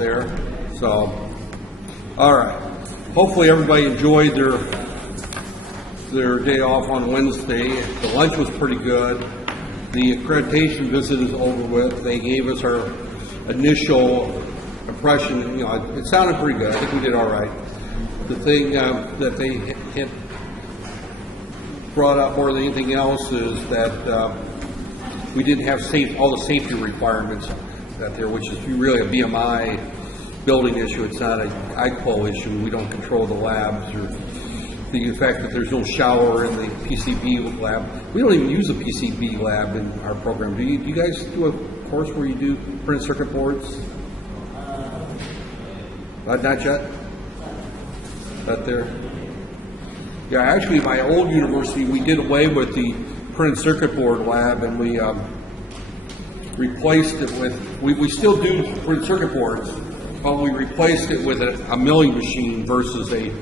there. So, all right. Hopefully everybody enjoyed their day off on Wednesday. The lunch was pretty good. The accreditation visit is over with. They gave us our initial impression. You know, it sounded pretty good. I think we did all right. The thing that they had brought up more than anything else is that we didn't have all the safety requirements out there, which is really a BMI building issue. It's not an IQO issue. We don't control the labs or the fact that there's no shower in the PCB lab. We don't even use a PCB lab in our program. Do you guys do a course where you do printed circuit boards? Not yet? Out there? Yeah, actually, at my old university, we did away with the printed circuit board lab, and we replaced it with, we still do printed circuit boards, but we replaced it with a milling machine versus the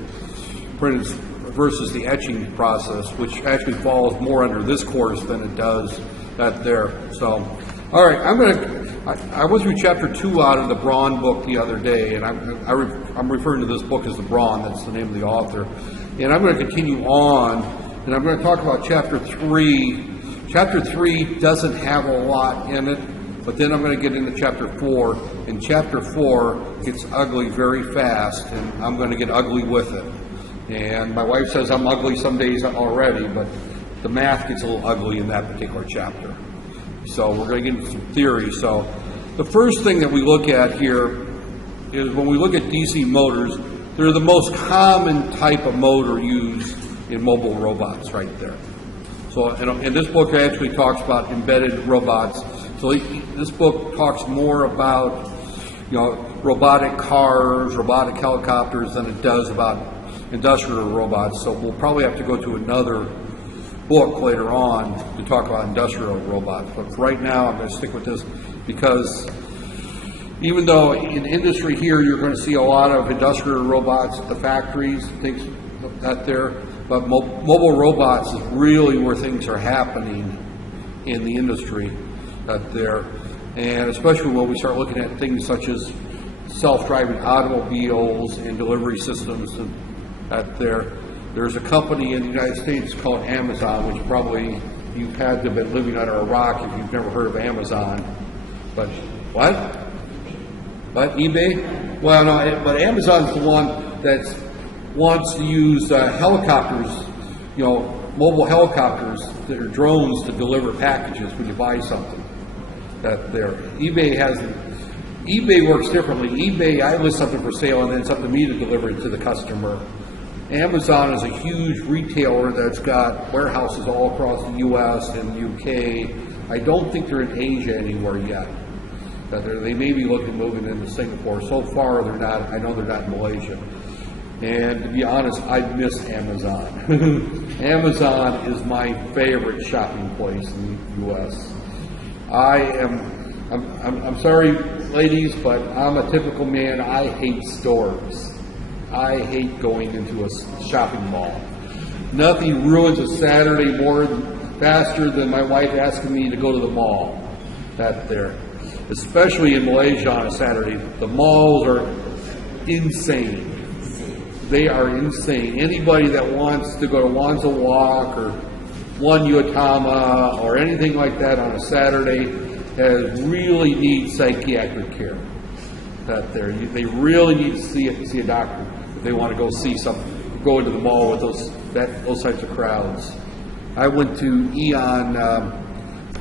etching process, which actually falls more under this course than it does that there. So, all right, I went through chapter 2 out of the Braun book the other day, and I'm referring to this book as the Braun. That's the name of the author. And I'm going to continue on, and I'm going to talk about chapter 3. Chapter 3 doesn't have a lot in it, but then I'm going to get into chapter 4. And chapter 4 gets ugly very fast, and I'm going to get ugly with it. And my wife says I'm ugly some days already, but the math gets a little ugly in that particular chapter. So we're going to get into some theory. So the first thing that we look at here is when we look at DC motors, they're the most common type of motor used in mobile robots right there. So and this book actually talks about embedded robots. So this book talks more about, you know, robotic cars, robotic helicopters than it does about industrial robots. So we'll probably have to go to another book later on to talk about industrial robots. But for right now, I'm going to stick with this because even though in industry here you're going to see a lot of industrial robots at the factories, things out there, but mobile robots is really where things are happening in the industry out there. And especially when we start looking at things such as self-driving automobiles and delivery systems and out there. There's a company in the United States called Amazon, which probably you've had to have been living under a rock if you've never heard of Amazon. But what? What? eBay? Well, no, but Amazon's the one that wants to use helicopters, you know, mobile helicopters that are drones to deliver packages when you buy something. That there. eBay works differently. eBay, I list something for sale and then it's up to me to deliver it to the customer. Amazon is a huge retailer that's got warehouses all across the U.S. and the U.K. I don't think they're in Asia anywhere yet. They may be looking at moving into Singapore. So far, they're not. I know they're not in Malaysia. And to be honest, I miss Amazon. Amazon is my favorite shopping place in the U.S. I'm sorry, ladies, but I'm a typical man. I hate stores. I hate going into a shopping mall. Nothing ruins a Saturday faster than my wife asking me to go to the mall. That there. Especially in Malaysia on a Saturday. The malls are insane. They are insane. Anybody that wants to go to Wanza Walk or One Yuatama or anything like that on a Saturday really needs psychiatric care. That there. They really need to see a doctor if they want to go see something, go into the mall with those types of crowds. I went to Eon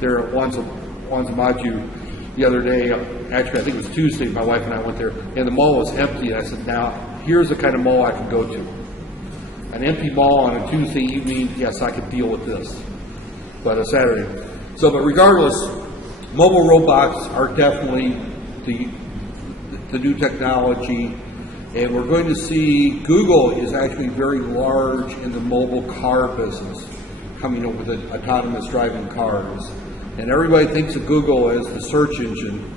there at Wanza Maju the other day. Actually, I think it was Tuesday. My wife and I went there, and the mall was empty. And I said, "Now, here's the kind of mall I can go to. An empty mall on a Tuesday evening. Yes, I could deal with this, but a Saturday." So, but regardless, mobile robots are definitely the new technology, and we're going to see Google is actually very large in the mobile car business, coming up with autonomous driving cars. And everybody thinks of Google as the search engine,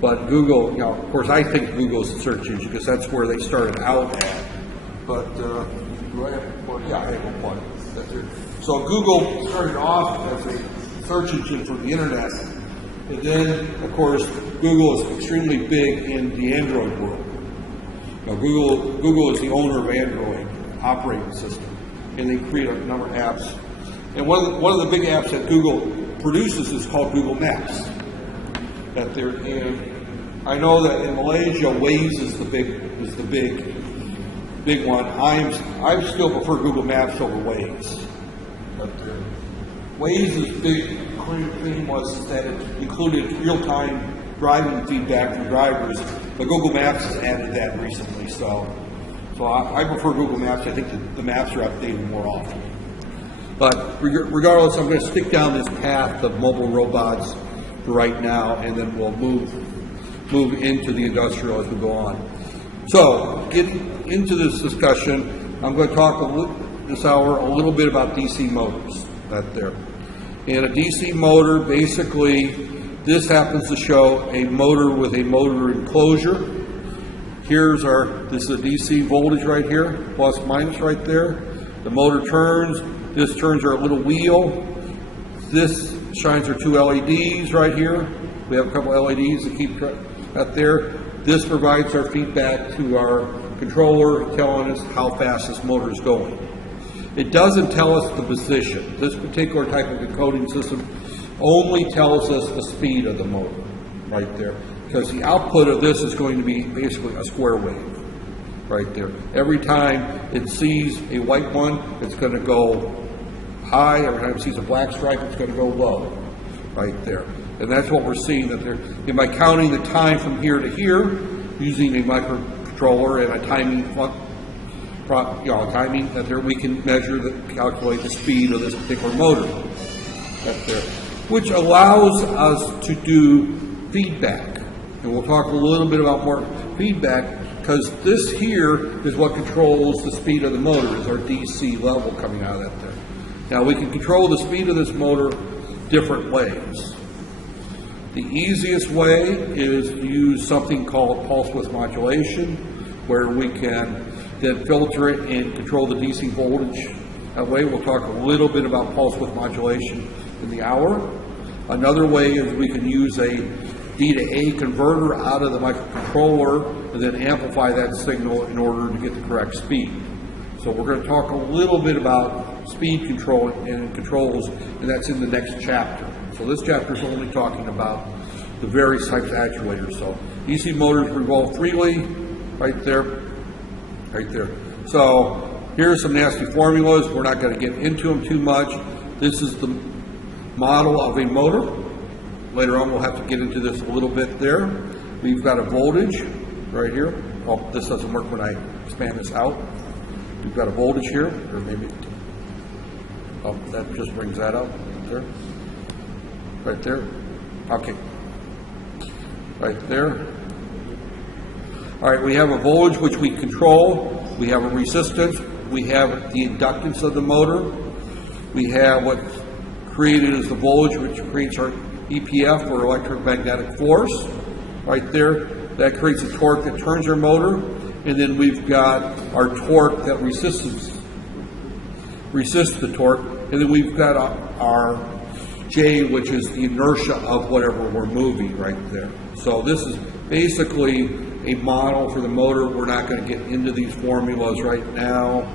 but Google, you know, of course I think Google is the search engine because that's where they started out at. But, do I have a point? Yeah, I have a point. So Google started off as a search engine for the internet, And then, of course, Google is extremely big in the Android world. Now, Google is the owner of Android operating system, and they create a number of apps. And one of the big apps that Google produces is called Google Maps. And I know that in Malaysia, Waze is the big one. I still prefer Google Maps over Waze. Waze's big thing was that it included real-time driving feedback from drivers, but Google Maps has added that recently. So I prefer Google Maps. I think the maps are updated more often. But regardless, I'm going to stick down this path of mobile robots for right now, and then we'll move into the industrial as we go on. So, getting into this discussion, I'm going to talk this hour a little bit about DC motors. And a DC motor, basically, this happens to show a motor with a motor enclosure. This is a DC voltage right here, plus minus right there. The motor turns. This turns our little wheel. This shines our two LEDs right here. We have a couple LEDs to keep that there. This provides our feedback to our controller, telling us how fast this motor is going. It doesn't tell us the position. This particular type of encoding system only tells us the speed of the motor right there, because the output of this is going to be basically a square wave right there. Every time it sees a white one, it's going to go high. Every time it sees a black stripe, it's going to go low right there. And that's what we're seeing that there. And by counting the time from here to here, using a microcontroller and a timing that there, we can calculate the speed of this particular motor right there, which allows us to do feedback. And we'll talk a little bit about more feedback, because this here is what controls the speed of the motor, is our DC level coming out of that there. Now, we can control the speed of this motor different ways. The easiest way is to use something called pulse width modulation, where we can then filter it and control the DC voltage that way. We'll talk a little bit about pulse width modulation in the hour. Another way is we can use a D to A converter out of the microcontroller and then amplify that signal in order to get the correct speed. So we're going to talk a little bit about speed control and controls, and that's in the next chapter. So this chapter is only talking about the various types of actuators. So DC motors revolve freely, right there. So here's some nasty formulas. We're not going to get into them too much. This is the model of a motor. Later on, we'll have to get into this a little bit there. We've got a voltage right here. Oh, this doesn't work when I expand this out. We've got a voltage here, or maybe, oh, that just brings that up there. Right there. Okay. Right there. All right, we have a voltage which we control. We have a resistance. We have the inductance of the motor. We have what's created as the voltage, which creates our EPF, or electromagnetic force. Right there. That creates a torque that turns our motor. And then we've got our torque that resists the torque. And then we've got our J, which is the inertia of whatever we're moving right there. So this is basically a model for the motor. We're not going to get into these formulas right now.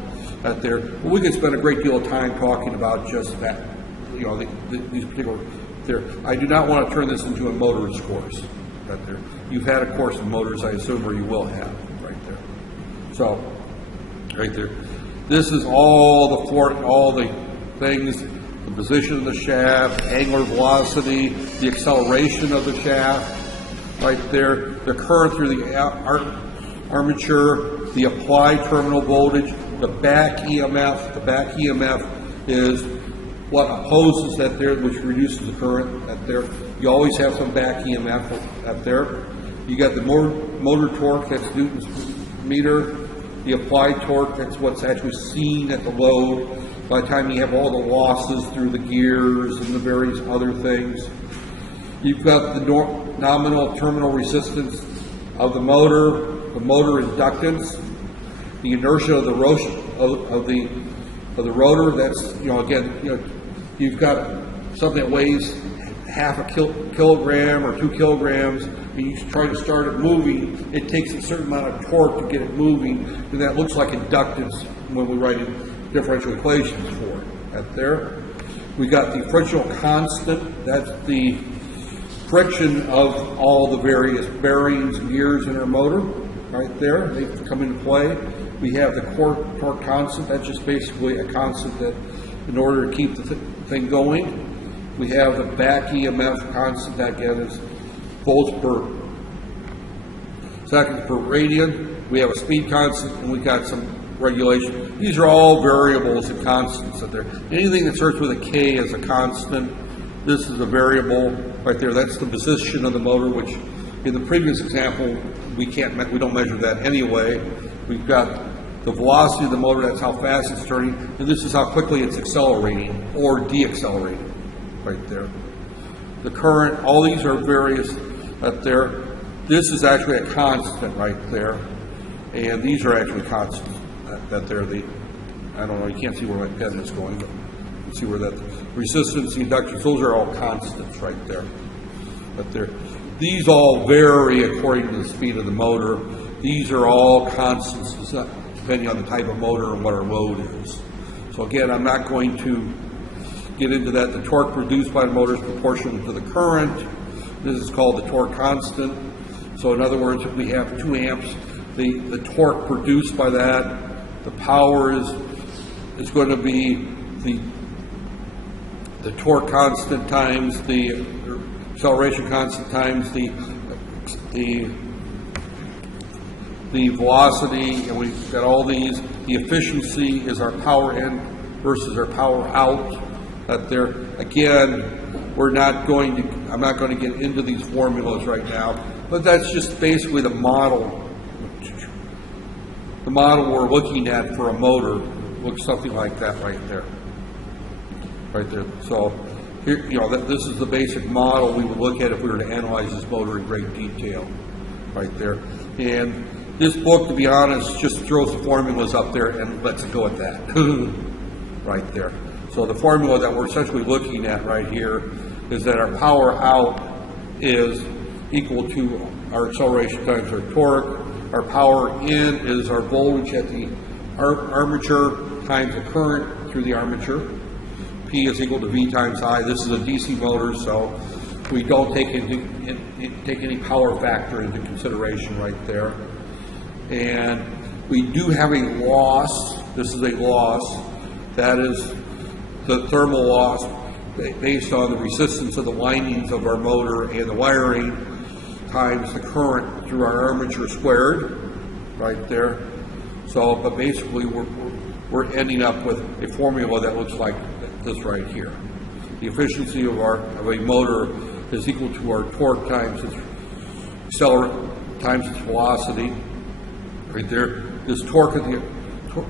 But we could spend a great deal of time talking about just that, these particular. I do not want to turn this into a motorist course. Right there. You've had a course in motors, I assume, or you will have. Right there. So, right there. This is all the things. The position of the shaft, angular velocity, the acceleration of the shaft, right there, the current through the armature, the applied terminal voltage, the back EMF. The back EMF is what opposes that there, which reduces the current that there. You always have some back EMF up there. You got the motor torque, that's Newton's meter. The applied torque, that's what's actually seen at the load. By the time you have all the losses through the gears and the various other things, you've got the nominal terminal resistance of the motor inductance, the inertia of the rotor. That's again, you've got something that weighs half a kilogram or 2 kilograms, and you try to start it moving, it takes a certain amount of torque to get it moving, and that looks like inductance when we write in differential equations for it. Right there. We got the frictional constant, that's the friction of all the various bearings and gears in our motor, right there. They come into play. We have the torque constant, that's just basically a constant that in order to keep the thing going. We have the back EMF constant, that again is volts per seconds per radian. We have a speed constant, and we got some regulation. These are all variables and constants that there. Anything that starts with a K is a constant. This is a variable right there. That's the position of the motor, which in the previous example we don't measure that anyway. We've got the velocity of the motor, that's how fast it's turning, and this is how quickly it's accelerating or deaccelerating. Right there. The current, all these are various up there. This is actually a constant right there. And these are actually constants that they're I don't know, you can't see where my pen is going, but you can see where that resistance, the inductance, those are all constants right there. But these all vary according to the speed of the motor. These are all constants depending on the type of motor and what our load is. So again, I'm not going to get into that. The torque produced by the motor is proportional to the current. This is called the torque constant. So in other words, if we have 2 amps, the torque produced by that, the power is going to be the torque constant times the acceleration constant times the velocity, and we've got all these. The efficiency is our power in versus our power out. That there again, I'm not going to get into these formulas right now, but that's just basically the model. The model we're looking at for a motor looks something like that right there. Right there. So here, this is the basic model we would look at if we were to analyze this motor in great detail. Right there. And this book, to be honest, just throws the formulas up there and lets it go at that. Right there. So the formula that we're essentially looking at right here is that our power out is equal to our acceleration times our torque. Our power in is our voltage at the armature times the current through the armature. P is equal to V times I. This is a DC motor, so we don't take any power factor into consideration right there. And we do have a loss. This is a loss. That is the thermal loss based on the resistance of the windings of our motor and the wiring times the current through our armature squared, right there. So, but basically we're ending up with a formula that looks like this right here. The efficiency of a motor is equal to our torque times its times its velocity, right there. This torque of the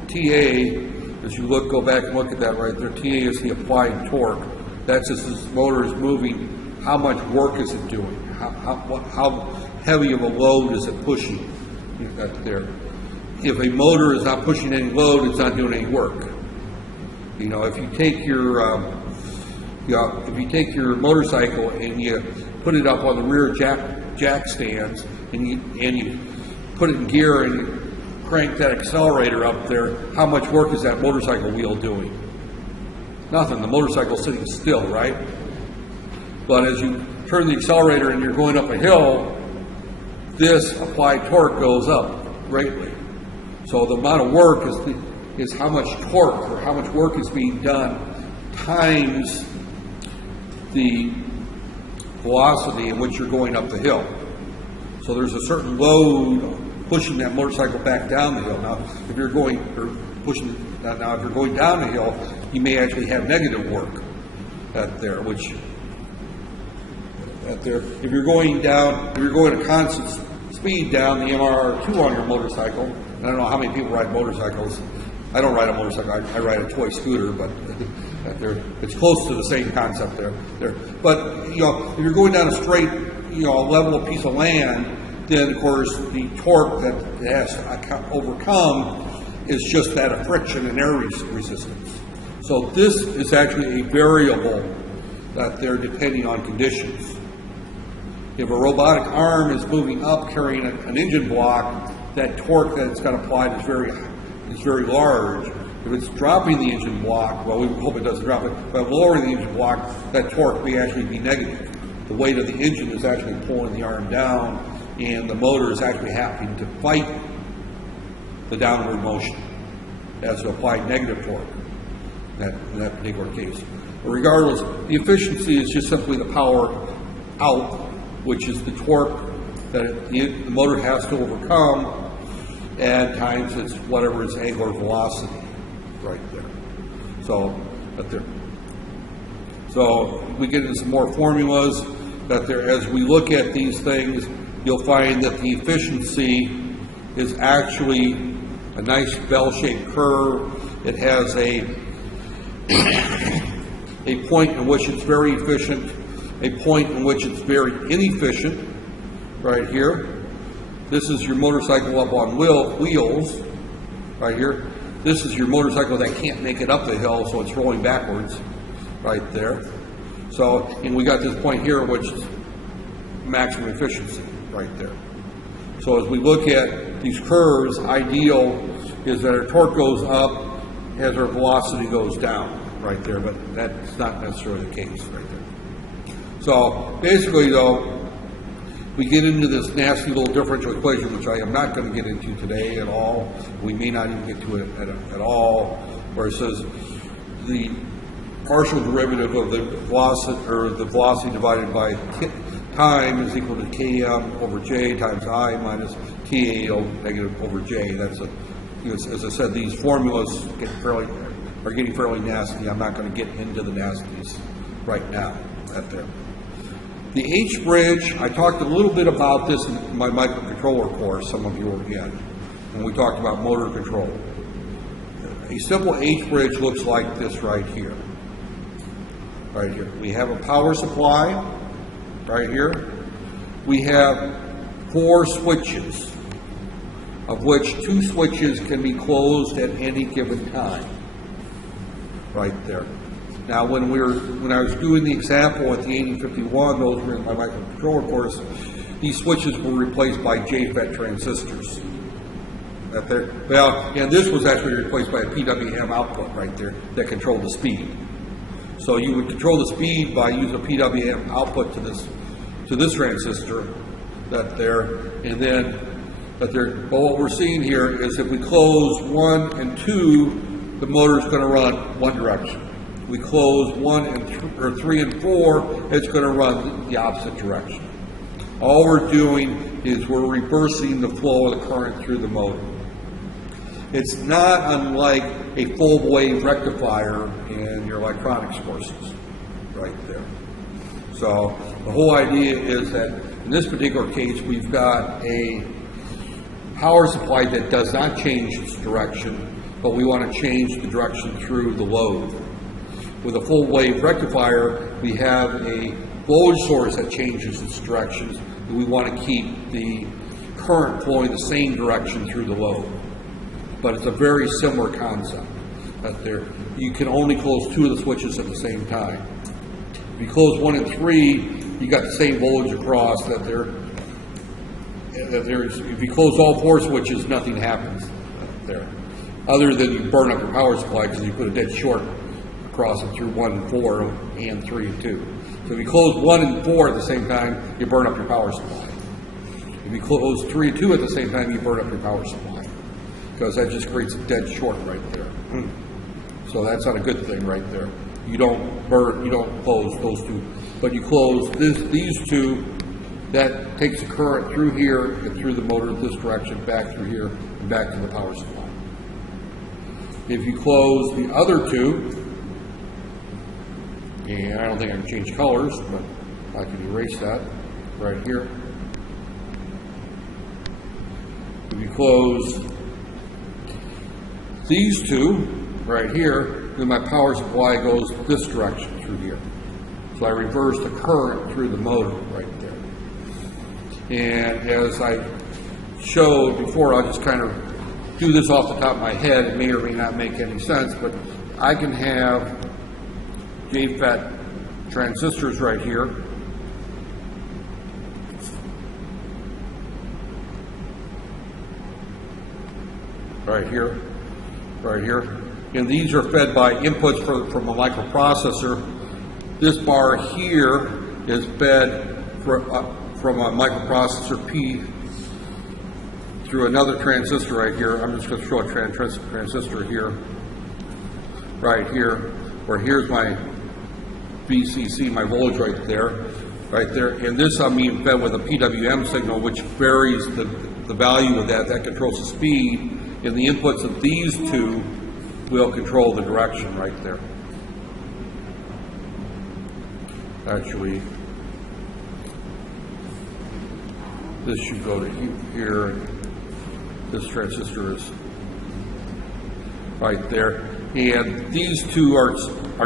TA. As you go back and look at that right there, TA is the applied torque. That's as this motor is moving, how much work is it doing? How heavy of a load is it pushing? Right there. If a motor is not pushing any load, it's not doing any work. If you take your motorcycle and you put it up on the rear jack stands and you put it in gear and you crank that accelerator up there, how much work is that motorcycle wheel doing? Nothing. The motorcycle's sitting still, right? But as you turn the accelerator and you're going up a hill, this applied torque goes up greatly. So the amount of work is how much torque or how much work is being done times the velocity in which you're going up the hill. So there's a certain load pushing that motorcycle back down the hill. Now, if you're going down the hill, you may actually have negative work at there, if you're going at constant speed down the MR2 on your motorcycle, I don't know how many people ride motorcycles. I don't ride a motorcycle. I ride a toy scooter, but it's close to the same concept there. But if you're going down a straight, level piece of land, then of course the torque that it has to overcome is just that of friction and air resistance. So this is actually a variable that they're depending on conditions. If a robotic arm is moving up carrying an engine block, that torque that it's going to apply is very large. If it's dropping the engine block, well, we hope it doesn't drop it, but lowering the engine block, that torque may actually be negative. The weight of the engine is actually pulling the arm down, and the motor is actually having to fight the downward motion as to apply negative torque in that particular case. But regardless, the efficiency is just simply the power out, which is the torque that the motor has to overcome, and times its whatever its angular velocity, right there. So, right there. So we get into some more formulas that there. As we look at these things, you'll find that the efficiency is actually a nice bell-shaped curve. It has a point in which it's very efficient, a point in which it's very inefficient, right here. This is your motorcycle up on wheels, right here. This is your motorcycle that can't make it up the hill, so it's rolling backwards, right there. So, and we got this point here, which is maximum efficiency, right there. So as we look at these curves, ideal is that our torque goes up as our velocity goes down, right there, but that's not necessarily the case, right there. So basically, though, we get into this nasty little differential equation, which I am not going to get into today at all. We may not even get to it at all, where it says the partial derivative of the velocity divided by time is equal to km over j times I minus ta negative over j. That's as I said, these formulas are getting fairly nasty. I'm not going to get into the nasties right now. Right there. The H-bridge, I talked a little bit about this in my microcontroller course, some of you were in, when we talked about motor control. A simple H-bridge looks like this right here. Right here. We have a power supply, right here. We have 4 switches, of which 2 switches can be closed at any given time. Right there. Now, when I was doing the example at the 8051, those were in my microcontroller course, these switches were replaced by JFET transistors. Well, and this was actually replaced by a PWM output right there that controlled the speed. So you would control the speed by using a PWM output to this transistor that there, and then that there. But what we're seeing here is if we close 1 and 2, the motor is going to run one direction. We close 1 and 3 and 4, it's going to run the opposite direction. All we're doing is we're reversing the flow of the current through the motor. It's not unlike a full wave rectifier in your electronics courses, right there. So the whole idea is that in this particular case, we've got a power supply that does not change its direction, but we want to change the direction through the load. With a full wave rectifier, we have a voltage source that changes its directions, and we want to keep the current flowing the same direction through the load. But it's a very similar concept. That there, you can only close 2 of the switches at the same time. If you close 1 and 3, you got the same voltage across. If you close all 4 switches, nothing happens there, other than you burn up your power supply because you put a dead short across it through 1 and 4 and 3 and 2. So if you close 1 and 4 at the same time, you burn up your power supply. If you close 3 and 2 at the same time, you burn up your power supply, because that just creates a dead short right there. So that's not a good thing right there. You don't close those 2, but you close these 2. That takes the current through here and through the motor this direction, back through here and back to the power supply. If you close the other 2, and I don't think I can change colors, but I can erase that right here. If you close these 2 right here, then my power supply goes this direction through here. So I reverse the current through the motor right there. And as I showed before, I'll just kind of do this off the top of my head. It may or may not make any sense, but I can have JFET transistors right here. Right here, right here. And these are fed by inputs from a microprocessor. This bar here is fed from a microprocessor P through another transistor right here. I'm just going to show a transistor here, right here, where here's my VCC, my voltage right there. And this I'm being fed with a PWM signal, which varies the value of that. That controls the speed, and the inputs of these two will control the direction right there. Actually, this should go to here. This transistor is right there. And these two are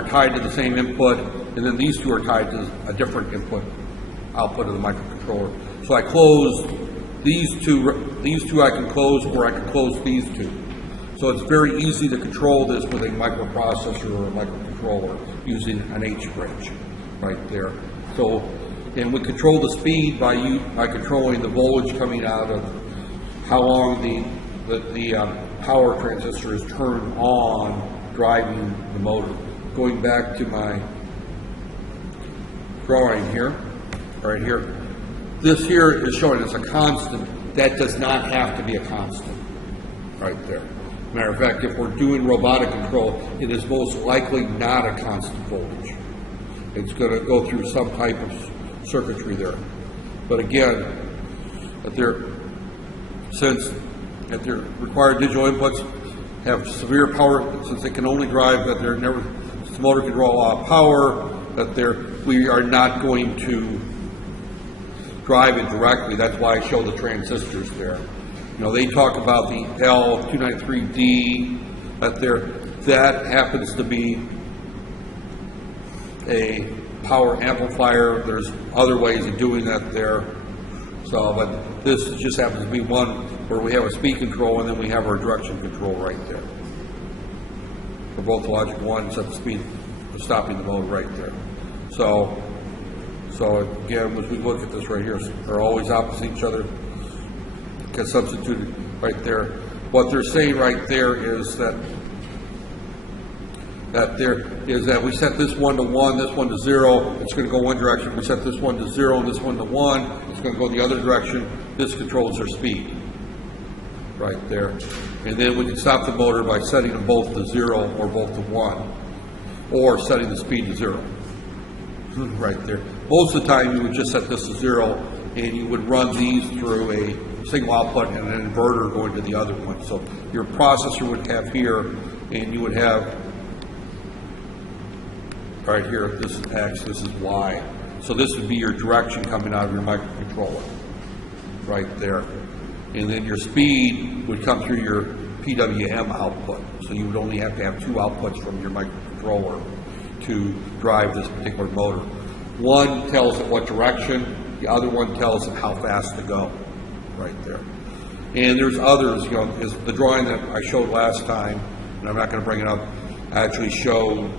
tied to the same input, and then these two are tied to a different output of the microcontroller. So I close these two I can close, or I can close these two. So it's very easy to control this with a microprocessor or a microcontroller using an H bridge right there. So, and we control the speed by controlling the voltage coming out of how long the power transistor is turned on, driving the motor. Going back to my drawing here, right here, this here is showing as a constant. That does not have to be a constant, right there. Matter of fact, if we're doing robotic control, it is most likely not a constant voltage. It's going to go through some type of circuitry there. But again, since their required digital inputs have severe power, since they can only drive the motor can draw a lot of power, we are not going to drive it directly. That's why I show the transistors there. You know, they talk about the L293D, that happens to be a power amplifier. There's other ways of doing that there. So, but this just happens to be one where we have a speed control and then we have our direction control right there. For both logic 1, set the speed of stopping the mode right there. So again, as we look at this right here, they're always opposite each other. Get substituted right there. What they're saying right there is that we set this one to 1, this one to 0. It's going to go one direction. We set this one to 0 and this one to 1. It's going to go the other direction. This controls their speed right there. And then we can stop the motor by setting them both to 0 or both to 1, or setting the speed to 0 right there. Most of the time you would just set this to 0 and you would run these through a single output and an inverter going to the other one. So your processor would have here, and you would have right here, this is X, this is Y. So this would be your direction coming out of your microcontroller right there. And then your speed would come through your PWM output. So you would only have to have 2 outputs from your microcontroller to drive this particular motor. One tells it what direction, the other one tells it how fast to go right there. And there's others, you know, is the drawing that I showed last time, and I'm not going to bring it up, I actually showed,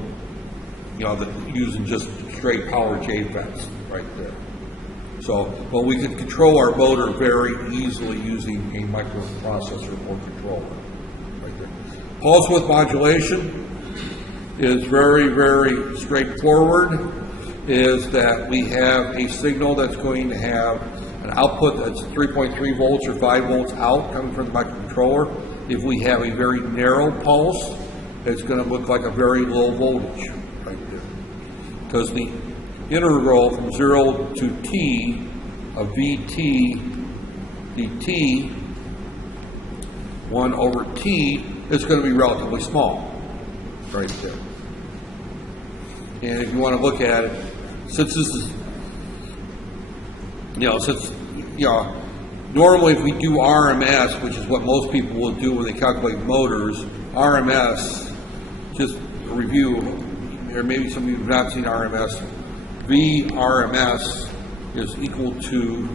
you know, using just straight power JFETs right there. So, well, we can control our motor very easily using a microprocessor or controller right there. Pulse width modulation is very, very straightforward. Is that we have a signal that's going to have an output that's 3.3 volts or 5 volts out coming from the microcontroller. If we have a very narrow pulse, it's going to look like a very low voltage right there. Because the integral from 0 to t of Vt dt 1 over t is going to be relatively small right there. And if you want to look at it, since this is, normally if we do RMS, which is what most people will do when they calculate motors, RMS, just a review, or maybe some of you have not seen RMS, VRMS is equal to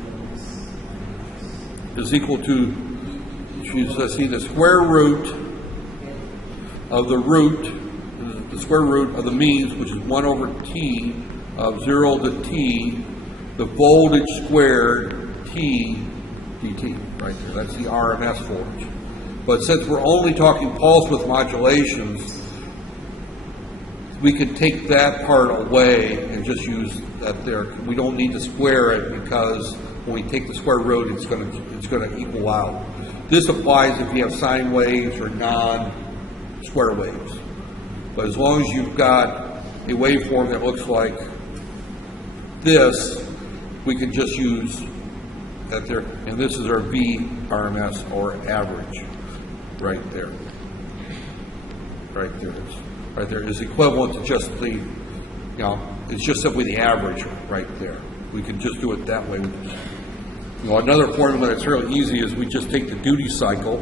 let's see, the square root of the root, the square root of the means, which is 1 over t of 0 to T, the voltage squared T dt, right there. That's the RMS voltage. But since we're only talking pulse width modulations, we can take that part away and just use that there. We don't need to square it because when we take the square root, it's going to equal out. This applies if you have sine waves or non-square waves. But as long as you've got a waveform that looks like this, we can just use that there. And this is our V RMS or average, right there. Right there. Right there is equivalent to just the, it's just simply the average right there. We can just do it that way. Another formula that's really easy is we just take the duty cycle,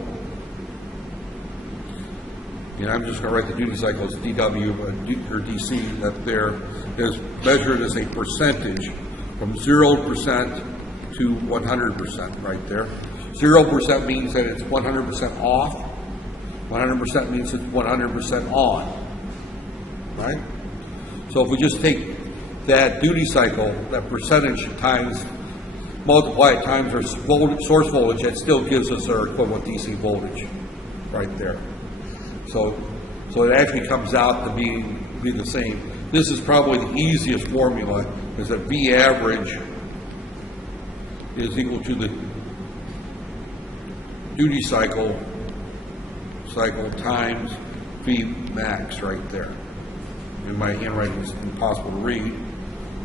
and I'm just going to write the duty cycle as dW or dC, that there is measured as a percentage from 0% to 100% right there. 0% means that it's 100% off. 100% means it's 100% on. Right? So if we just take that duty cycle, that percentage times, multiply it times our source voltage, that still gives us our equivalent DC voltage right there. So it actually comes out to be the same. This is probably the easiest formula, is that V average is equal to the duty cycle times V max right there. And my handwriting is impossible to read,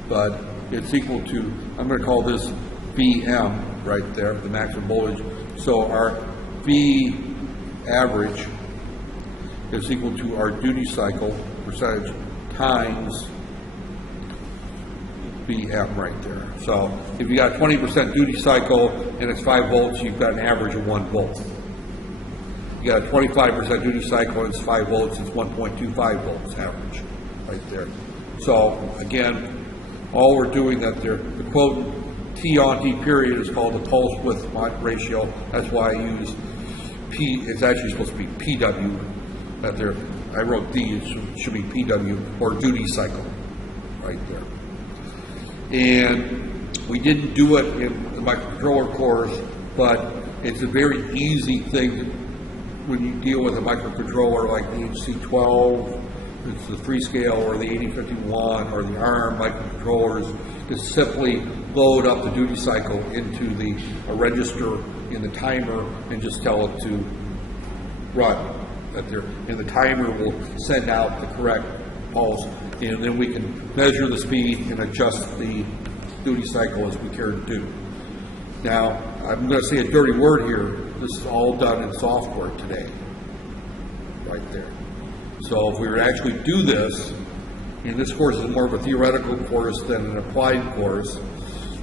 but it's equal to, I'm going to call this Vm right there, the maximum voltage. So our V average is equal to our duty cycle percentage times Vm right there. So if you got 20% duty cycle and it's 5 volts, you've got an average of 1 volt. You got a 25% duty cycle and it's 5 volts, it's 1.25 volts average right there. So again, all we're doing that there, the quote T on T period is called the pulse width ratio. That's why I use P. It's actually supposed to be PW. That there, I wrote D. It should be PW or duty cycle, right there. And we didn't do it in the microcontroller course, but it's a very easy thing when you deal with a microcontroller like the HC12. It's the Freescale or the 8051 or the ARM microcontrollers, to simply load up the duty cycle into a register in the timer and just tell it to run. And the timer will send out the correct pulse, and then we can measure the speed and adjust the duty cycle as we care to do. Now, I'm going to say a dirty word here. This is all done in software today, right there. So if we were to actually do this, and this course is more of a theoretical course than an applied course,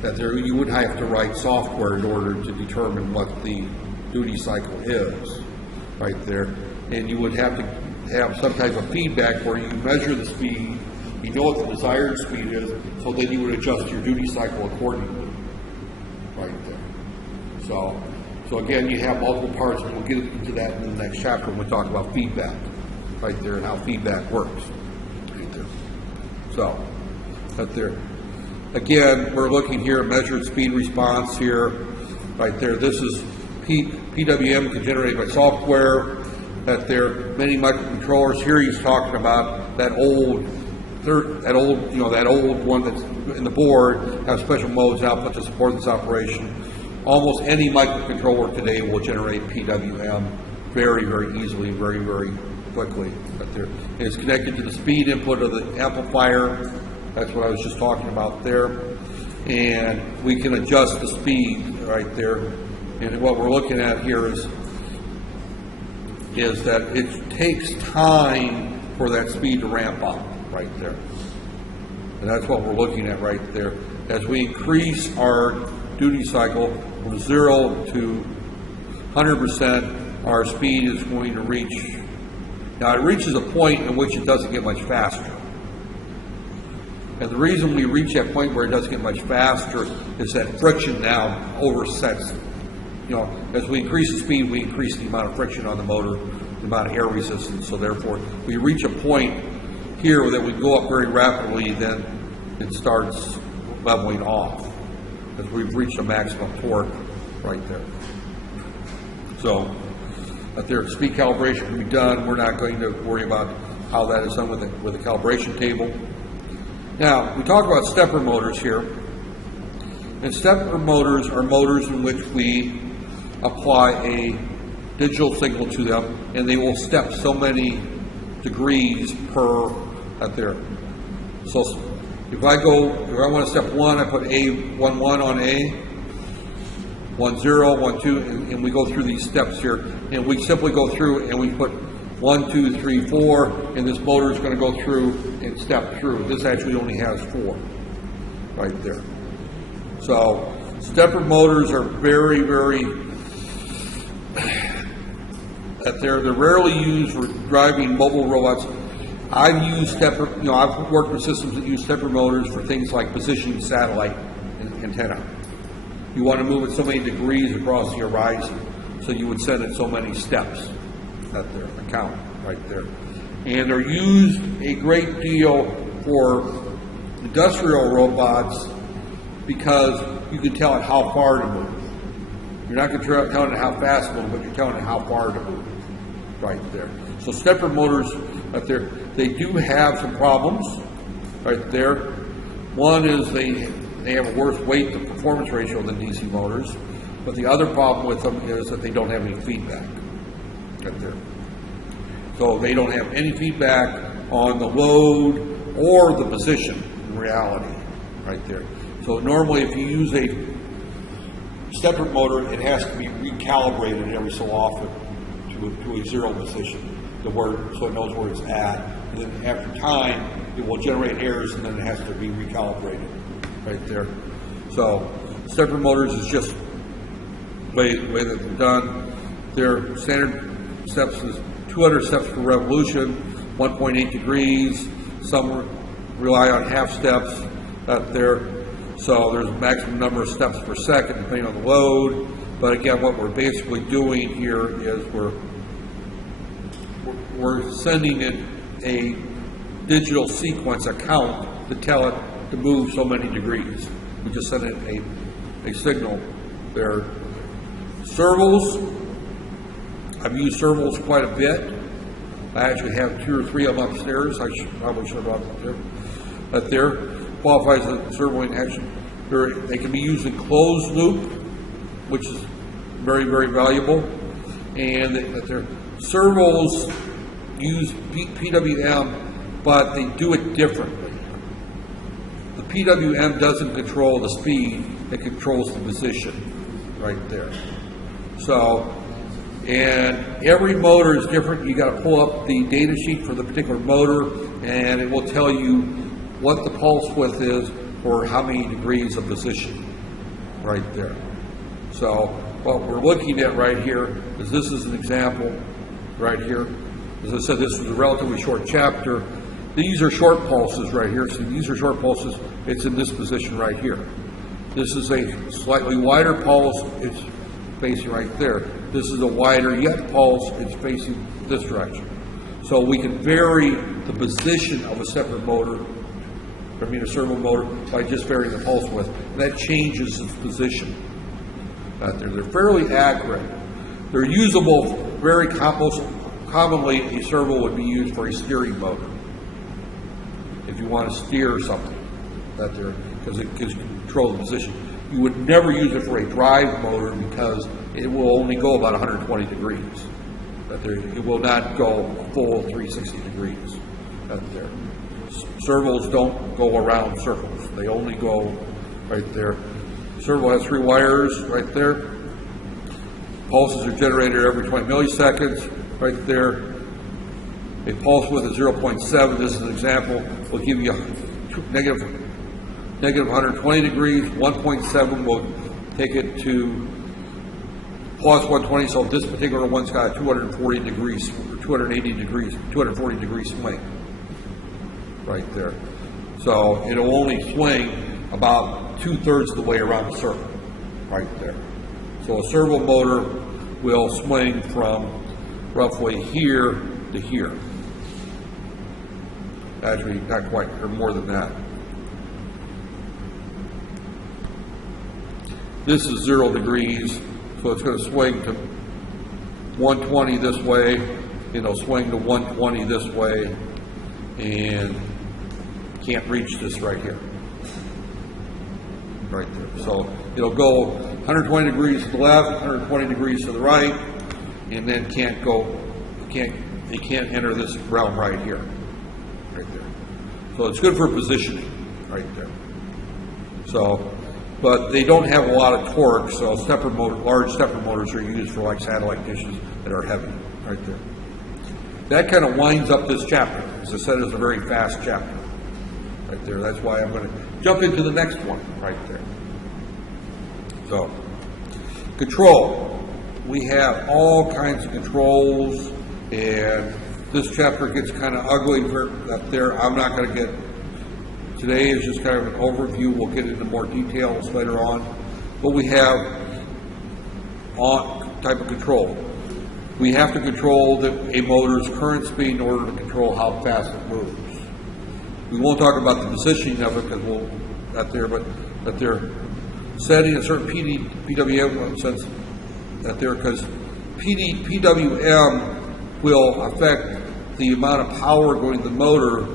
that you would have to write software in order to determine what the duty cycle is, right there. And you would have to have some type of feedback where you measure the speed, you know what the desired speed is, so then you would adjust your duty cycle accordingly, right there. So again, you have multiple parts, and we'll get into that in the next chapter when we talk about feedback, right there, and how feedback works, right there. So, right there. Again, we're looking here at measured speed response here, right there. This is PWM generated by software. That there are many microcontrollers. Here he's talking about that old one that's in the board, have special modes output to support this operation. Almost any microcontroller today will generate PWM very, very easily, very, very quickly. Right there. It's connected to the speed input of the amplifier. That's what I was just talking about there. And we can adjust the speed right there. And what we're looking at here is that it takes time for that speed to ramp up right there. And that's what we're looking at right there. As we increase our duty cycle from 0 to 100%, our speed is going to reach, now it reaches a point in which it doesn't get much faster. And the reason we reach that point where it doesn't get much faster is that friction now oversets. As we increase the speed, we increase the amount of friction on the motor, the amount of air resistance. So therefore, we reach a point here that we go up very rapidly, then it starts leveling off because we've reached a maximum torque right there. So if their speed calibration can be done, we're not going to worry about how that is done with a calibration table. Now, we talk about stepper motors here. And stepper motors are motors in which we apply a digital signal to them, and they will step so many degrees per there. So if I want to step 1, I put A11 on A, 10, 12, and we go through these steps here, and we simply go through and we put 1, 2, 3, 4, and this motor is going to go through and step through. This actually only has 4 right there. So stepper motors are very, very, they're rarely used for driving mobile robots. I've used I've worked with systems that use stepper motors for things like positioning satellite antenna. You want to move it so many degrees across the horizon, so you would send it so many steps at their account right there. And they're used a great deal for industrial robots because you can tell it how far to move. You're not going to tell it how fast to move, but you're telling it how far to move right there. So stepper motors right there, they do have some problems right there. One is they have a worse weight to performance ratio than DC motors, but the other problem with them is that they don't have any feedback right there. So they don't have any feedback on the load or the position in reality right there. So normally if you use a stepper motor, it has to be recalibrated every so often to a zero position, so it knows where it's at. And then after time, it will generate errors, and then it has to be recalibrated right there. So stepper motors is just the way that they're done. Their standard steps is 200 steps per revolution, 1.8 degrees. Some rely on half steps out there. So there's a maximum number of steps per second depending on the load. But again, what we're basically doing here is we're sending it a digital sequence account to tell it to move so many degrees. We just send it a signal there. Servos, I've used servos quite a bit. I actually have 2 or 3 of them upstairs. I probably should have brought them there. But there qualifies as servoing action. They can be used in closed loop, which is very, very valuable. And their servos use PWM, but they do it differently. The PWM doesn't control the speed, it controls the position right there. So, and every motor is different. You got to pull up the data sheet for the particular motor, and it will tell you what the pulse width is for how many degrees of position right there. So what we're looking at right here is this is an example right here. As I said, this is a relatively short chapter. These are short pulses right here. So these are short pulses. It's in this position right here. This is a slightly wider pulse. It's facing right there. This is a wider yet pulse. It's facing this direction. So we can vary the position of a separate motor, a servo motor, by just varying the pulse width. And that changes its position out there. They're fairly accurate. They're usable very commonly. A servo would be used for a steering motor if you want to steer something out there, because it can control the position. You would never use it for a drive motor because it will only go about 120 degrees. It will not go full 360 degrees out there. Servos don't go around circles. They only go right there. Servo has 3 wires right there. Pulses are generated every 20 milliseconds right there. A pulse width of 0.7, this is an example, will give you negative 120 degrees. 1.7 will take it to plus 120, so this particular one's got a 240 degrees, 280 degrees, 240 degree swing right there. So it'll only swing about 2/3 of the way around the circle right there. So a servo motor will swing from roughly here to here. Actually, not quite, or more than that. This is 0 degrees, so it's going to swing to 120 this way, swing to 120 this way, and can't reach this right here. Right there. So it'll go 120 degrees to the left, 120 degrees to the right, and then it can't enter this realm right here. Right there. So it's good for positioning right there. So, but they don't have a lot of torque, so large stepper motors are used for like satellite dishes that are heavy right there. That kind of winds up this chapter. As I said, it's a very fast chapter right there. That's why I'm going to jump into the next one right there. So, control. We have all kinds of controls, and this chapter gets kind of ugly up there. I'm not going to get, today is just kind of an overview. We'll get into more details later on. But we have all type of control. We have to control a motor's current speed in order to control how fast it moves. We won't talk about the positioning of it because we'll not there, but that they're setting a certain PWM sense that there, because PWM will affect the amount of power going to the motor,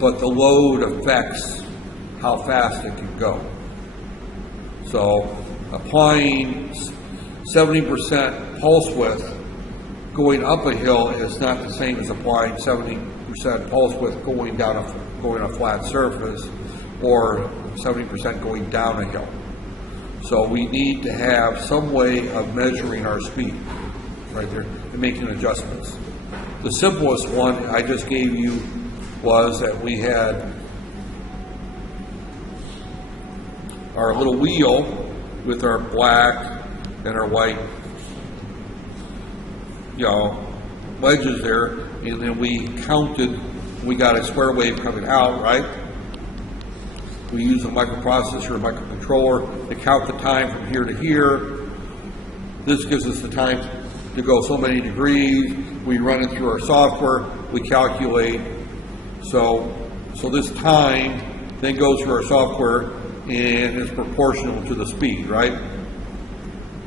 but the load affects how fast it can go. So applying 70% pulse width going up a hill is not the same as applying 70% pulse width going a flat surface, or 70% going down a hill. So we need to have some way of measuring our speed right there and making adjustments. The simplest one I just gave you was that we had our little wheel with our black and our white wedges there, and then we counted, we got a square wave coming out, right? We use a microprocessor, a microcontroller to count the time from here to here. This gives us the time to go so many degrees. We run it through our software, we calculate. So this time then goes through our software and is proportional to the speed, right?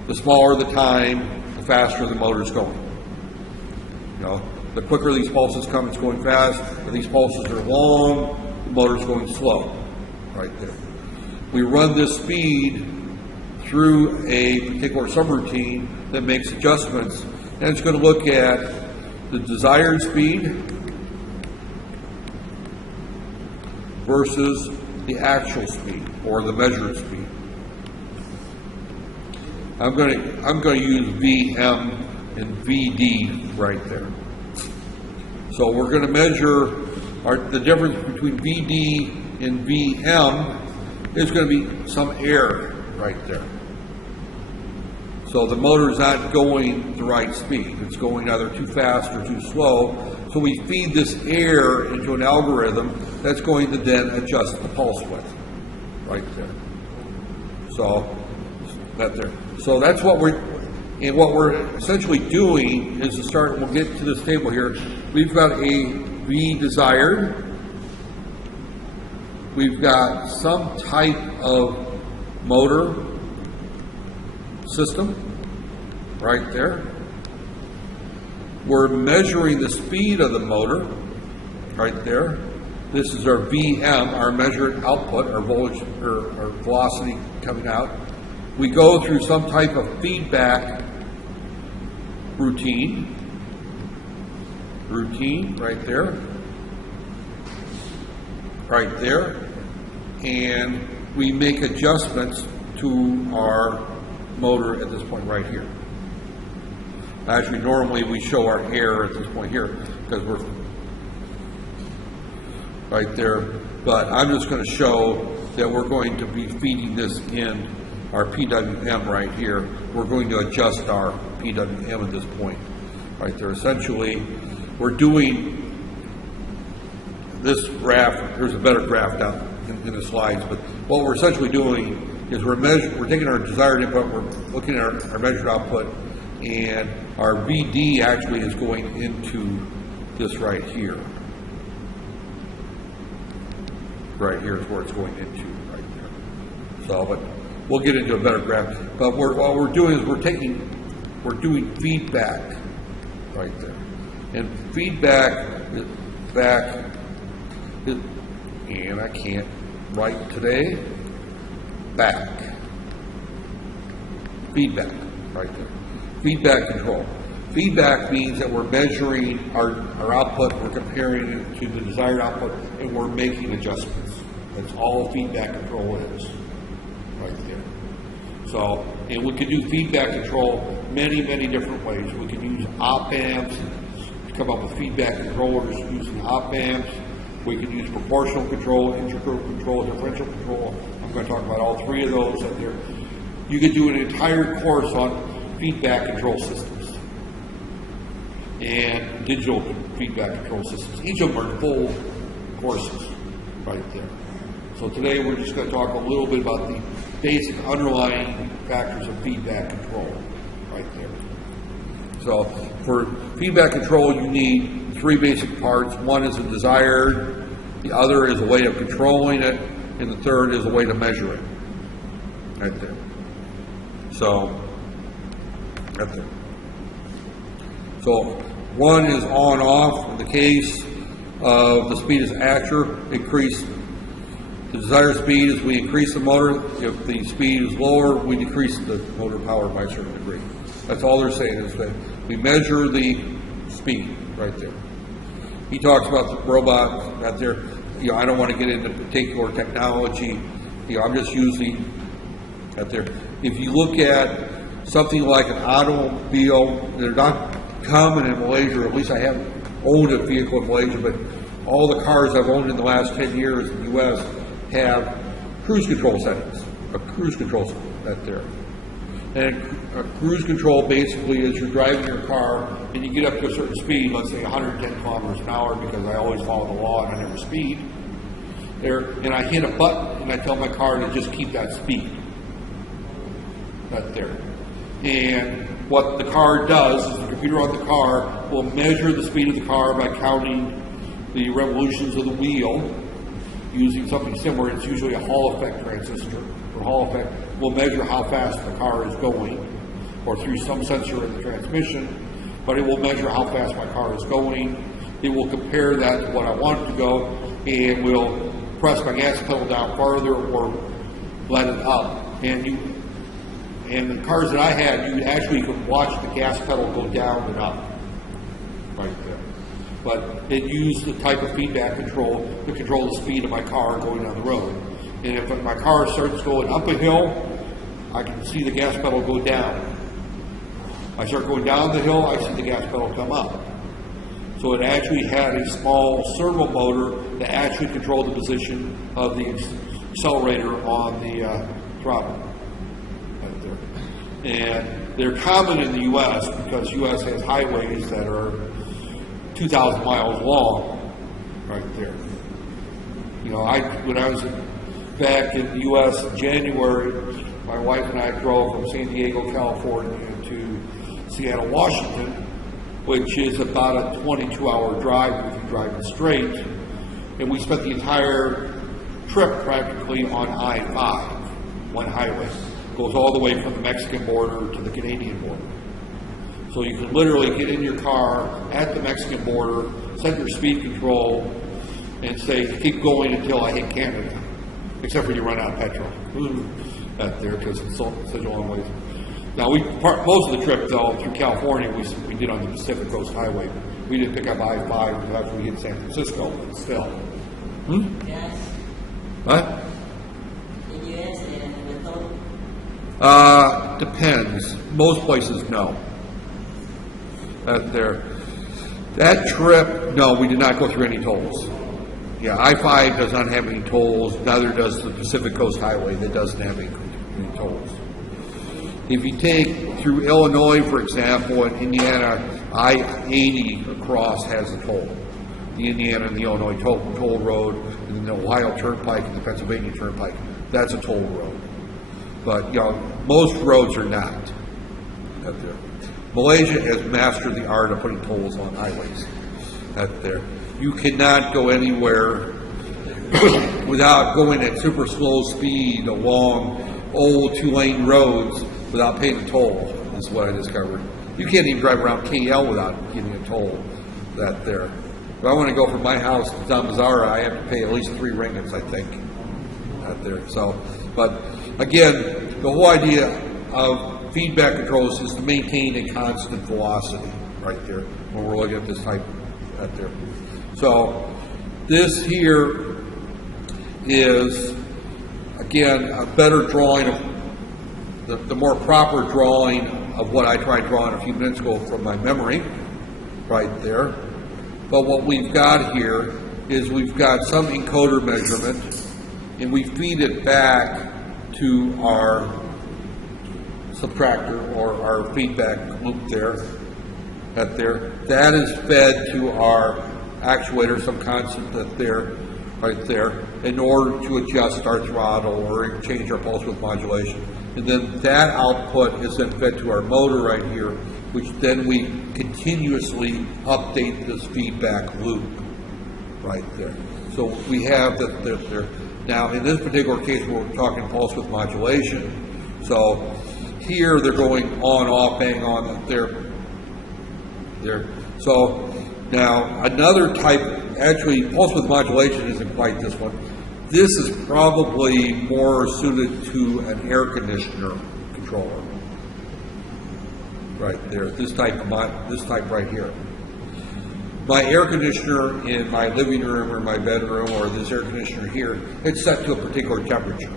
The smaller the time, the faster the motor's going. The quicker these pulses come, it's going fast. If these pulses are long, the motor's going slow, right there. We run this speed through a particular subroutine that makes adjustments, and it's going to look at the desired speed versus the actual speed or the measured speed. I'm going to use VM and VD right there. So we're going to measure the difference between VD and VM is going to be some air right there. So the motor is not going the right speed. It's going either too fast or too slow. So we feed this air into an algorithm that's going to then adjust the pulse width right there. So that's what we're essentially doing is to start. We'll get to this table here. We've got a V desired. We've got some type of motor system right there. We're measuring the speed of the motor right there. This is our VM, our measured output, our voltage or our velocity coming out. We go through some type of feedback routine right there, and we make adjustments to our motor at this point right here. Actually, normally we show our air at this point here because we're right there, but I'm just going to show that we're going to be feeding this in our PWM right here. We're going to adjust our PWM at this point right there. Essentially, we're doing this graph. There's a better graph down in the slides, but what we're essentially doing is we're taking our desired input, we're looking at our measured output, and our VD actually is going into this right here. Right here is where it's going into right there. So, but we'll get into a better graph. But what we're doing is we're doing feedback right there. And feedback and I can't write today, back. Feedback, right there. Feedback control. Feedback means that we're measuring our output, we're comparing it to the desired output, and we're making adjustments. That's all feedback control is, right there. So, and we can do feedback control many, many different ways. We can use op amps to come up with feedback controllers using op amps. We can use proportional control, integral control, differential control. I'm going to talk about all three of those out there. You could do an entire course on feedback control systems and digital feedback control systems. Each of them are full courses right there. So today we're just going to talk a little bit about the basic underlying factors of feedback control right there. So for feedback control, you need three basic parts. One is a desired, the other is a way of controlling it, and the third is a way to measure it. Right there. So, right there. So one is on off. In the case of the speed is actual, increase the desired speed is we increase the motor. If the speed is lower, we decrease the motor power by a certain degree. That's all they're saying is that we measure the speed right there. He talks about the robot out there. I don't want to get into particular technology. I'm just using out there. If you look at something like an automobile, they're not common in Malaysia, or at least I haven't owned a vehicle in Malaysia, but all the cars I've owned in the last 10 years in the U.S. have cruise control settings, a cruise control out there. And a cruise control basically is you're driving your car and you get up to a certain speed, let's say 110 kilometers an hour, because I always follow the law and I never speed. And I hit a button and I tell my car to just keep that speed. Right there. And what the car does is the computer on the car will measure the speed of the car by counting the revolutions of the wheel using something similar. It's usually a Hall effect transistor, or Hall effect will measure how fast the car is going, or through some sensor in the transmission, but it will measure how fast my car is going. It will compare that to what I want it to go, and will press my gas pedal down farther or let it up. And the cars that I had, you actually could watch the gas pedal go down and up right there. But it used the type of feedback control to control the speed of my car going down the road. And if my car starts going up a hill, I can see the gas pedal go down. I start going down the hill, I see the gas pedal come up. So it actually had a small servo motor that actually controlled the position of the accelerator on the throttle. Right there. And they're common in the U.S. because U.S. has highways that are 2,000 miles long, right there. When I was back in the U.S. in January, my wife and I drove from San Diego, California to Seattle, Washington, which is about a 22-hour drive if you're driving straight. And we spent the entire trip practically on I-5, one highway. It goes all the way from the Mexican border to the Canadian border. So you can literally get in your car at the Mexican border, set your speed control, and say, keep going until I hit Canada, except for you run out of petrol out there because it's such a long way. Now, most of the trip, though, through California, we did on the Pacific Coast Highway. We didn't pick up I-5 until after we hit San Francisco, but still. Yes. What? In U.S. and the Depends. Most places, no. That trip, no, we did not go through any tolls. Yeah, I-5 does not have any tolls, neither does the Pacific Coast Highway, that doesn't have any tolls. If you take through Illinois, for example, and Indiana, I-80 across has a toll. The Indiana and the Illinois toll road, and then the Ohio Turnpike and the Pennsylvania Turnpike, that's a toll road. But, most roads are not out there. Malaysia has mastered the art of putting tolls on highways out there. You cannot go anywhere without going at super slow speed along old 2-lane roads without paying a toll, is what I discovered. You can't even drive around KL without getting a toll there. If I want to go from my house to Zamazara, I have to pay at least 3 ringgits, I think, out there. So, but again, the whole idea of feedback controls is to maintain a constant velocity right there when we're looking at this type right there. So this here is, again, a better drawing of the more proper drawing of what I tried drawing a few minutes ago from my memory right there. But what we've got here is we've got some encoder measurement, and we feed it back to our subtractor or our feedback loop there. That is fed to our actuator, some constant right there, in order to adjust our throttle or change our pulse width modulation. And then that output is then fed to our motor right here, which then we continuously update this feedback loop right there. So we have that there. Now, in this particular case, we're talking pulse width modulation. So here they're going on, off, bang on there. So now another type, actually pulse width modulation isn't quite this one. This is probably more suited to an air conditioner controller. Right there, this type right here. My air conditioner in my living room or my bedroom, or this air conditioner here, it's set to a particular temperature.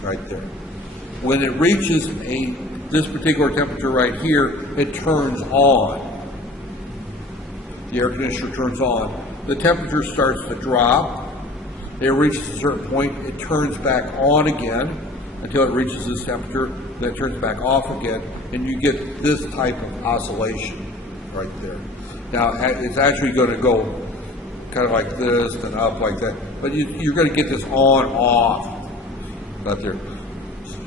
Right there. When it reaches this particular temperature right here, it turns on. The air conditioner turns on. The temperature starts to drop. It reaches a certain point, it turns back on again until it reaches this temperature, then it turns back off again, and you get this type of oscillation right there. Now, it's actually going to go kind of like this and up like that, but you're going to get this on-off right there.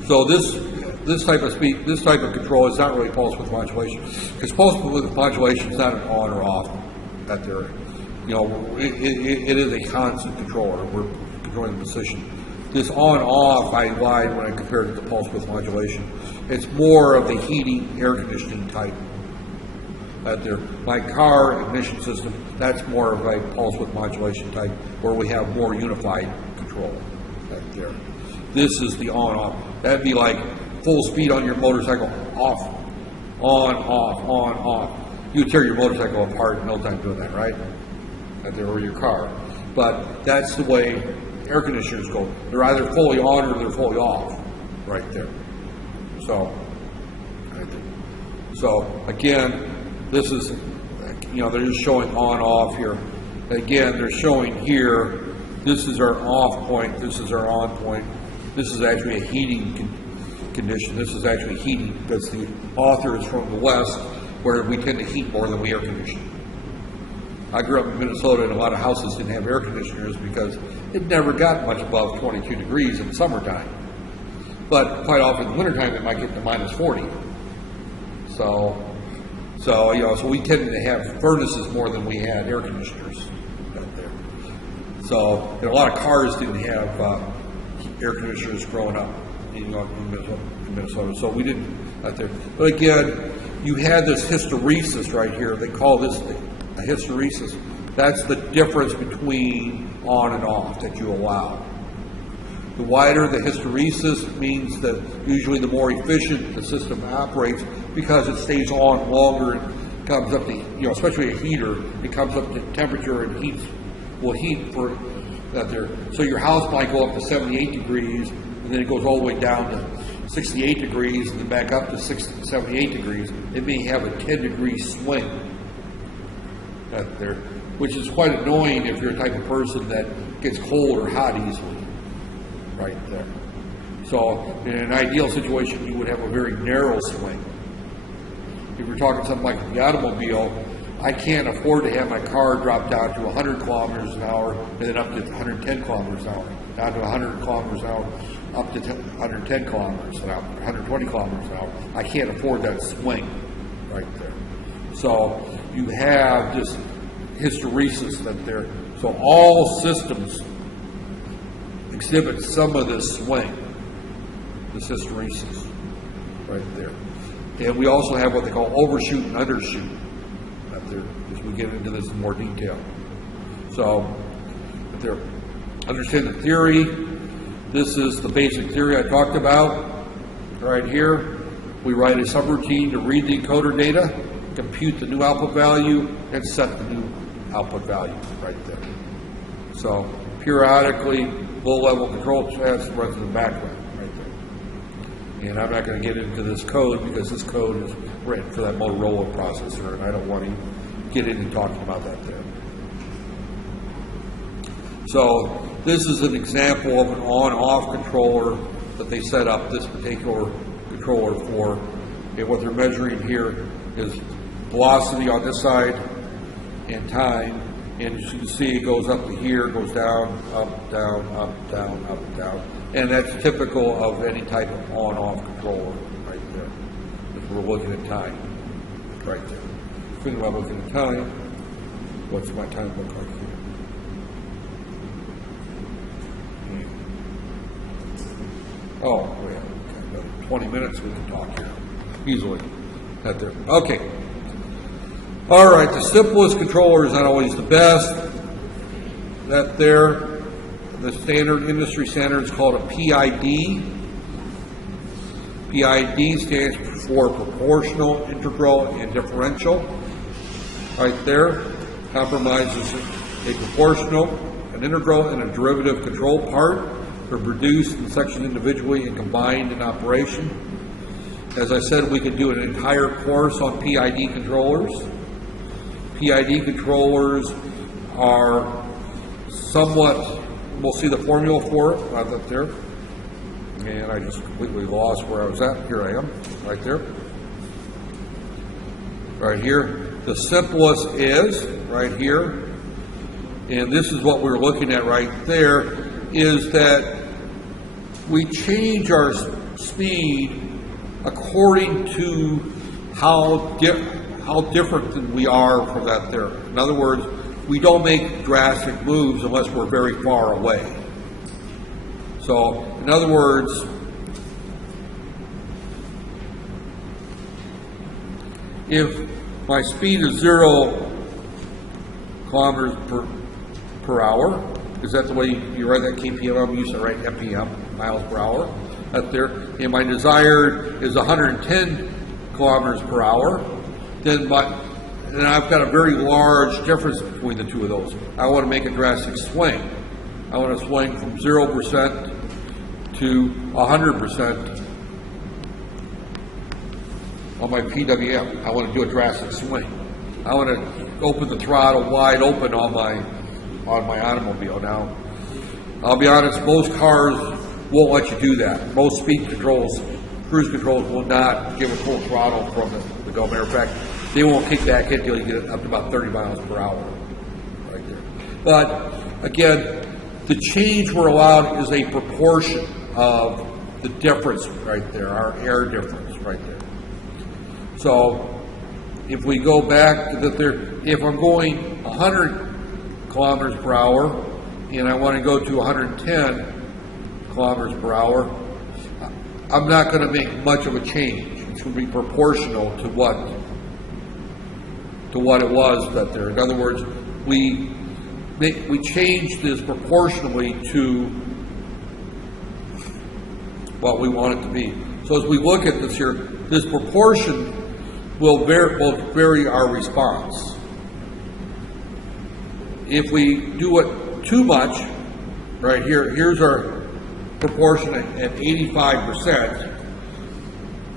So this type of control is not really pulse width modulation, because pulse width modulation is not an on or off right there. You know, it is a constant controller. We're controlling the position. This on-off, I lied when I compared it to pulse width modulation. It's more of the heating, air conditioning type. There. My car ignition system, that's more of a pulse width modulation type, where we have more unified control right there. This is the on-off. That'd be like full speed on your motorcycle, off, on, off, on, off. You tear your motorcycle apart in no time doing that, right? There, or your car. But that's the way air conditioners go. They're either fully on or they're fully off right there. So again, this is, they're just showing on off here. Again, they're showing here, this is our off point, this is our on point. This is actually a heating condition. This is actually heating because the author is from the West, where we tend to heat more than we air condition. I grew up in Minnesota, and a lot of houses didn't have air conditioners because it never got much above 22 degrees in the summertime. But quite often in the wintertime, it might get to minus 40. So we tended to have furnaces more than we had air conditioners out there. So, and a lot of cars didn't have air conditioners growing up in Minnesota. So we didn't out there. But again, you had this hysteresis right here. They call this a hysteresis. That's the difference between on and off that you allow. The wider the hysteresis means that usually the more efficient the system operates, because it stays on longer and comes up to, especially a heater, it comes up to temperature and will heat for that there. So your house might go up to 78 degrees, and then it goes all the way down to 68 degrees, and then back up to 78 degrees. It may have a 10-degree swing there, which is quite annoying if you're a type of person that gets cold or hot easily, right there. So in an ideal situation, you would have a very narrow swing. If you're talking something like the automobile, I can't afford to have my car drop down to 100 kilometers an hour and then up to 110 kilometers an hour, down to 100 kilometers an hour, up to 110 kilometers an hour, 120 kilometers an hour. I can't afford that swing right there. So you have this hysteresis that there. So all systems exhibit some of this swing this hysteresis right there. And we also have what they call overshoot and undershoot right there, as we get into this in more detail. So, right there, understand the theory. This is the basic theory I talked about. Right here, we write a subroutine to read the encoder data, compute the new output value, and set the new output value right there. So, periodically, low-level control tests runs in the background right there. And I'm not going to get into this code because this code is written for that Motorola processor, and I don't want to get into talking about that there. So this is an example of an on-off controller that they set up this particular controller for. And what they're measuring here is velocity on this side and time. And as you can see, it goes up to here, goes down, up, down, up, down, up, down. And that's typical of any type of on-off controller right there. If we're looking at time, right there. If we're looking at time, what's my time look like here? Oh, we have another 20 minutes we can talk here easily. Right there. Okay. All right, the simplest controller is not always the best. That there, the standard industry standard is called a PID. PID stands for proportional, integral, and differential. Right there, compromises a proportional, an integral, and a derivative control part. They're produced and sectioned individually and combined in operation. As I said, we could do an entire course on PID controllers. PID controllers are somewhat, we'll see the formula for it, right up there. And I just completely lost where I was at. Here I am, right there. Right here. The simplest is right here. And this is what we're looking at right there, is that we change our speed according to how different than we are from that there. In other words, we don't make drastic moves unless we're very far away. So, in other words, if my speed is 0 kilometers per hour, is that the way you write that KPM? I'm used to write MPM, miles per hour, up there. And my desired is 110 kilometers per hour. Then I've got a very large difference between the two of those. I want to make a drastic swing. I want to swing from 0% to 100% on my PWM. I want to do a drastic swing. I want to open the throttle wide open on my automobile. Now, I'll be honest, most cars won't let you do that. Most speed controls, cruise controls will not give a full throttle from the go. Matter of fact, they won't kick back until you get up to about 30 miles per hour, right there. But again, the change we're allowed is a proportion of the difference right there, our air difference right there. So if we go back to if I'm going 100 kilometers per hour and I want to go to 110 kilometers per hour, I'm not going to make much of a change. It's going to be proportional to what it was that there. In other words, we change this proportionally to what we want it to be. So as we look at this here, this proportion will vary our response. If we do it too much, right here, here's our proportion at 85%,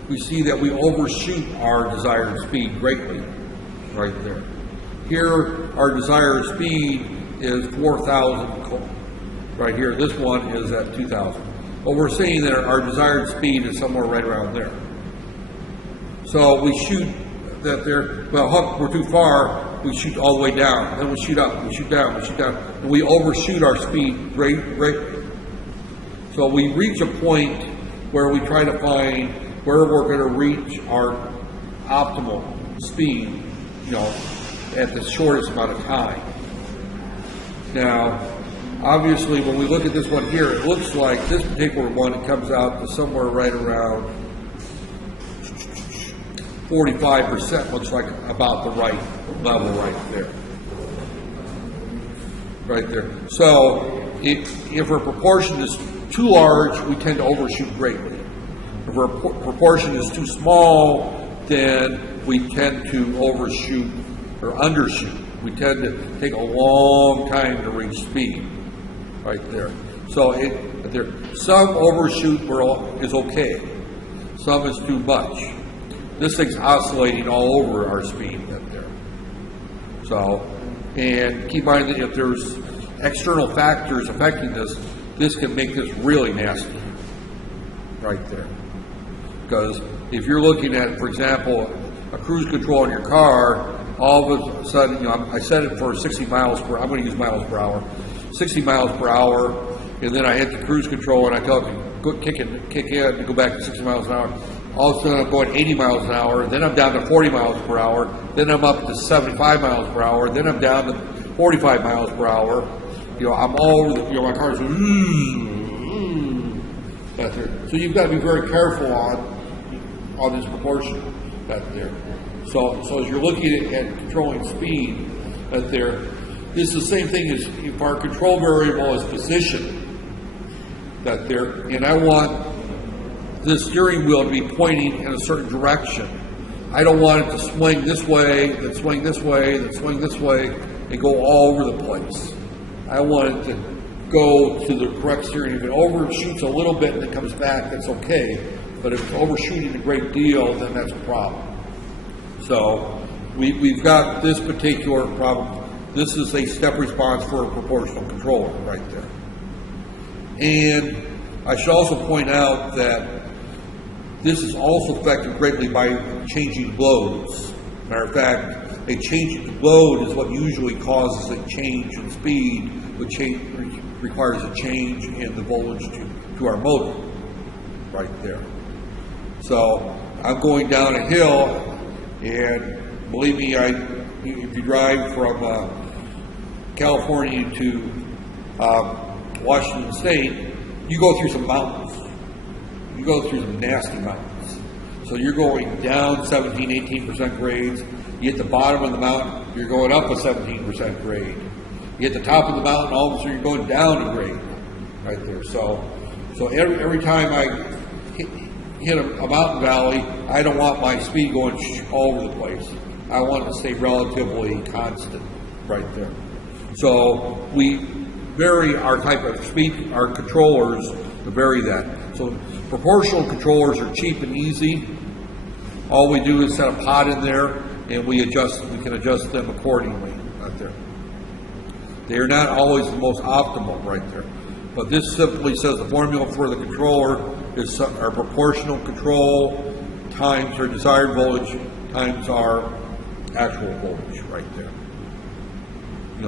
we see that we overshoot our desired speed greatly, right there. Here, our desired speed is 4,000, right here. This one is at 2,000. But we're seeing that our desired speed is somewhere right around there. So we shoot that there, well, we're too far, we shoot all the way down. Then we shoot up, we shoot down, we shoot down. And we overshoot our speed greatly. So we reach a point where we try to find where we're going to reach our optimal speed, at the shortest amount of time. Now, obviously, when we look at this one here, it looks like this particular one, it comes out to somewhere right around 45%, looks like about the right level right there. Right there. So if our proportion is too large, we tend to overshoot greatly. If our proportion is too small, then we tend to overshoot or undershoot. We tend to take a long time to reach speed. Right there. So some overshoot is okay. Some is too much. This thing's oscillating all over our speed right there. So, and keep in mind that if there's external factors affecting this can make this really nasty. Right there. Because if you're looking at, for example, a cruise control in your car, all of a sudden, I set it for 60 miles per, I'm going to use miles per hour, 60 miles per hour, and then I hit the cruise control and I tell it to go kick in and go back to 60 miles an hour. All of a sudden I'm going 80 miles an hour, then I'm down to 40 miles per hour, then I'm up to 75 miles per hour, then I'm down to 45 miles per hour. I'm all over the, my car's that's there. So you've got to be very careful on this proportion that there. So as you're looking at controlling speed that there, this is the same thing as if our control variable is position that there, and I want this steering wheel to be pointing in a certain direction. I don't want it to swing this way, then swing this way, then swing this way, and go all over the place. I want it to go to the correct steering. If it overshoots a little bit and it comes back, that's okay. But if it's overshooting a great deal, then that's a problem. So we've got this particular problem. This is a step response for a proportional controller right there. And I should also point out that this is also affected greatly by changing loads. Matter of fact, a change in load is what usually causes a change in speed, which requires a change in the voltage to our motor right there. So I'm going down a hill, and believe me, if you drive from California to Washington State, you go through some mountains. You go through some nasty mountains. So you're going down 17, 18% grades. You hit the bottom of the mountain, you're going up a 17% grade. You hit the top of the mountain, all of a sudden you're going down a grade right there. So every time I hit a mountain valley, I don't want my speed going all over the place. I want it to stay relatively constant right there. So we vary our type of speed, our controllers to vary that. So proportional controllers are cheap and easy. All we do is set a pot in there, and we can adjust them accordingly right there. They are not always the most optimal right there. But this simply says the formula for the controller is our proportional control times our desired voltage times our actual voltage right there.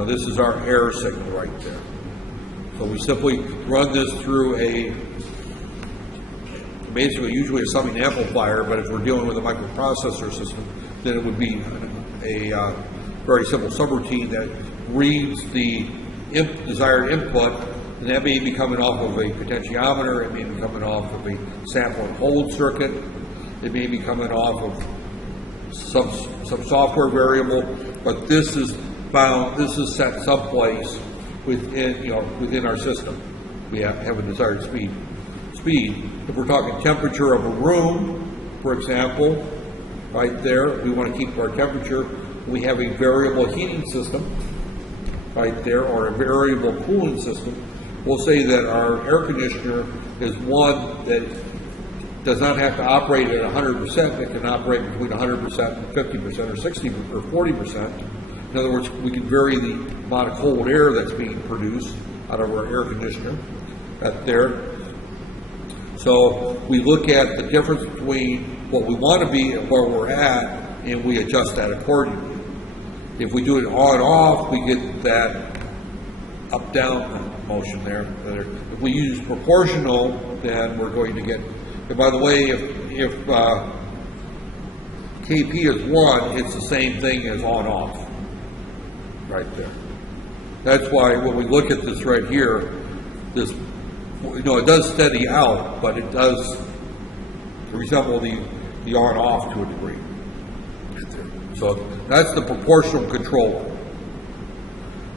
This is our error signal right there. So we simply run this through basically usually a summing amplifier, but if we're dealing with a microprocessor system, then it would be a very simple subroutine that reads the desired input, and that may be coming off of a potentiometer, it may be coming off of a sample and hold circuit, it may be coming off of some software variable, but this is set someplace within our system. We have a desired speed. If we're talking temperature of a room, for example, right there, we want to keep our temperature. We have a variable heating system right there, or a variable cooling system. We'll say that our air conditioner is one that does not have to operate at 100%. It can operate between 100% and 50% or 60 or 40%. In other words, we can vary the amount of cold air that's being produced out of our air conditioner right there. So we look at the difference between what we want to be and where we're at, and we adjust that accordingly. If we do it on-off, we get that up-down motion there. If we use proportional, then we're going to get, and by the way, if KP is 1, it's the same thing as on-off, right there. That's why when we look at this right here, this, it does steady out, but it does resemble the on-off to a degree. So that's the proportional controller.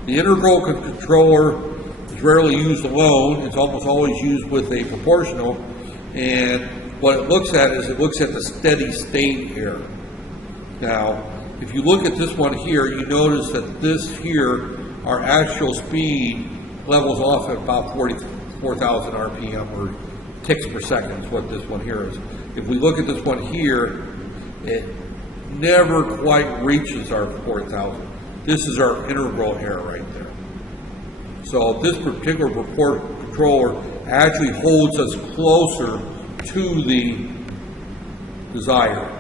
The integral controller is rarely used alone. It's almost always used with a proportional. And what it looks at is it looks at the steady state here. Now, if you look at this one here, you notice that this here, our actual speed levels off at about 44,000 RPM or ticks per second is what this one here is. If we look at this one here, it never quite reaches our 4,000. This is our integral error right there. So this particular controller actually holds us closer to the desired.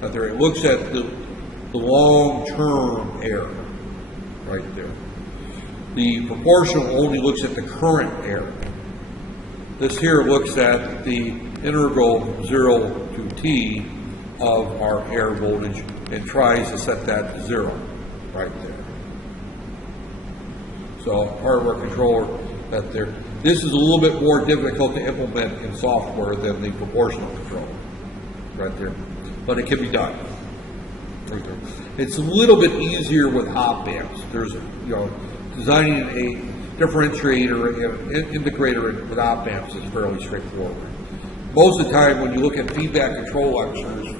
There, it looks at the long-term error right there. The proportional only looks at the current error. This here looks at the integral 0 to t of our air voltage and tries to set that to 0 right there. So part of our controller that there. This is a little bit more difficult to implement in software than the proportional controller right there, but it can be done. Right there. It's a little bit easier with op amps. There's, designing a differentiator, integrator with op amps is fairly straightforward. Most of the time when you look at feedback control lectures,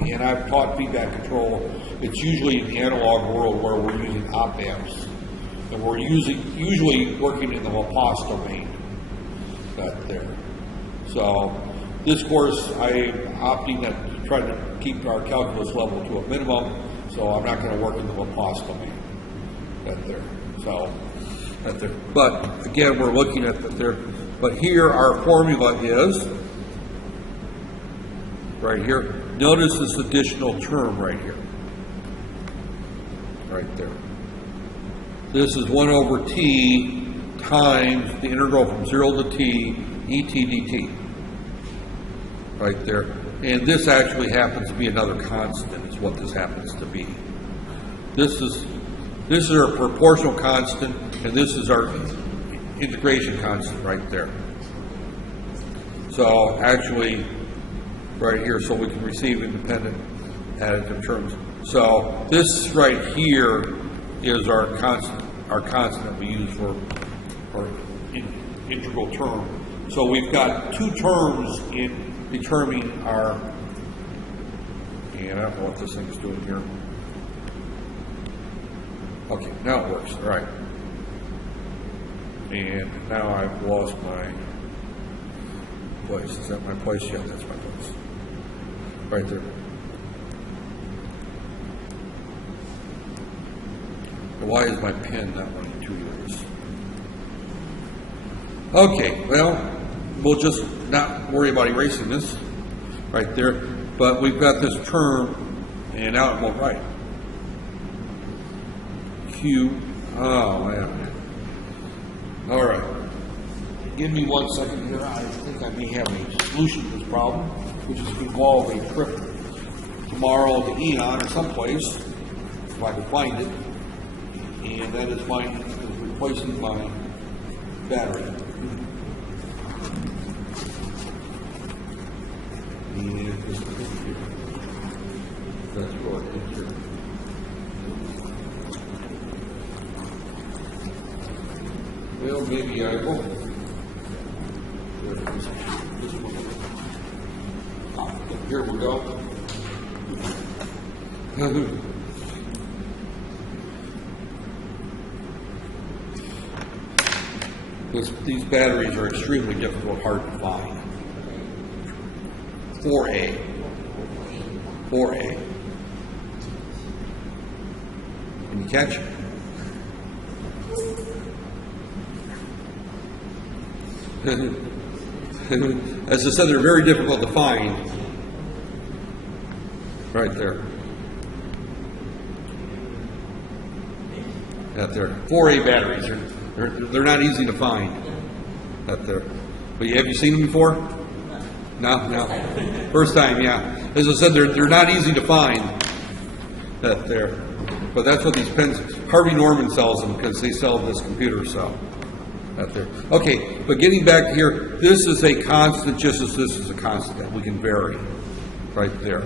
and I've taught feedback control, it's usually in the analog world where we're using op amps. And we're usually working in the Laplace domain right there. So this course, I'm opting to try to keep our calculus level to a minimum, so I'm not going to work in the Laplace domain right there. So right there. But again, we're looking at that there. But here our formula is right here. Notice this additional term right here. Right there. This is 1 over t times the integral from 0 to t et dt. Right there. And this actually happens to be another constant, is what this happens to be. This is our proportional constant, and this is our integration constant right there. So actually, right here, so we can receive independent additive terms. So this right here is our constant that we use for integral term. So we've got two terms in determining our, and I don't know what this thing's doing here. Okay, now it works, all right. And now I've lost my place. Is that my place? Yeah, that's my place. Right there. Why is my pen not running 2 years? Okay, well, we'll just not worry about erasing this right there. But we've got this term, and now it won't write. Q. Oh, man. All right. Give me 1 second here. I think I may have a solution to this problem, which is to involve a trip tomorrow to Eon or someplace, if I can find it. And that is replacing my battery. And this is here. That's what it is here. Well, maybe I won't. Here we go. These batteries are extremely difficult, hard to find. 4A. Can you catch it? As I said, they're very difficult to find. Right there. Out there. 4A batteries. They're not easy to find. Out there. But have you seen them before? No. First time, yeah. As I said, they're not easy to find. Out there. But that's what these pens, Harvey Norman sells them because they sell this computer cell out there. Okay, but getting back here, this is a constant just as this is a constant that we can vary right there.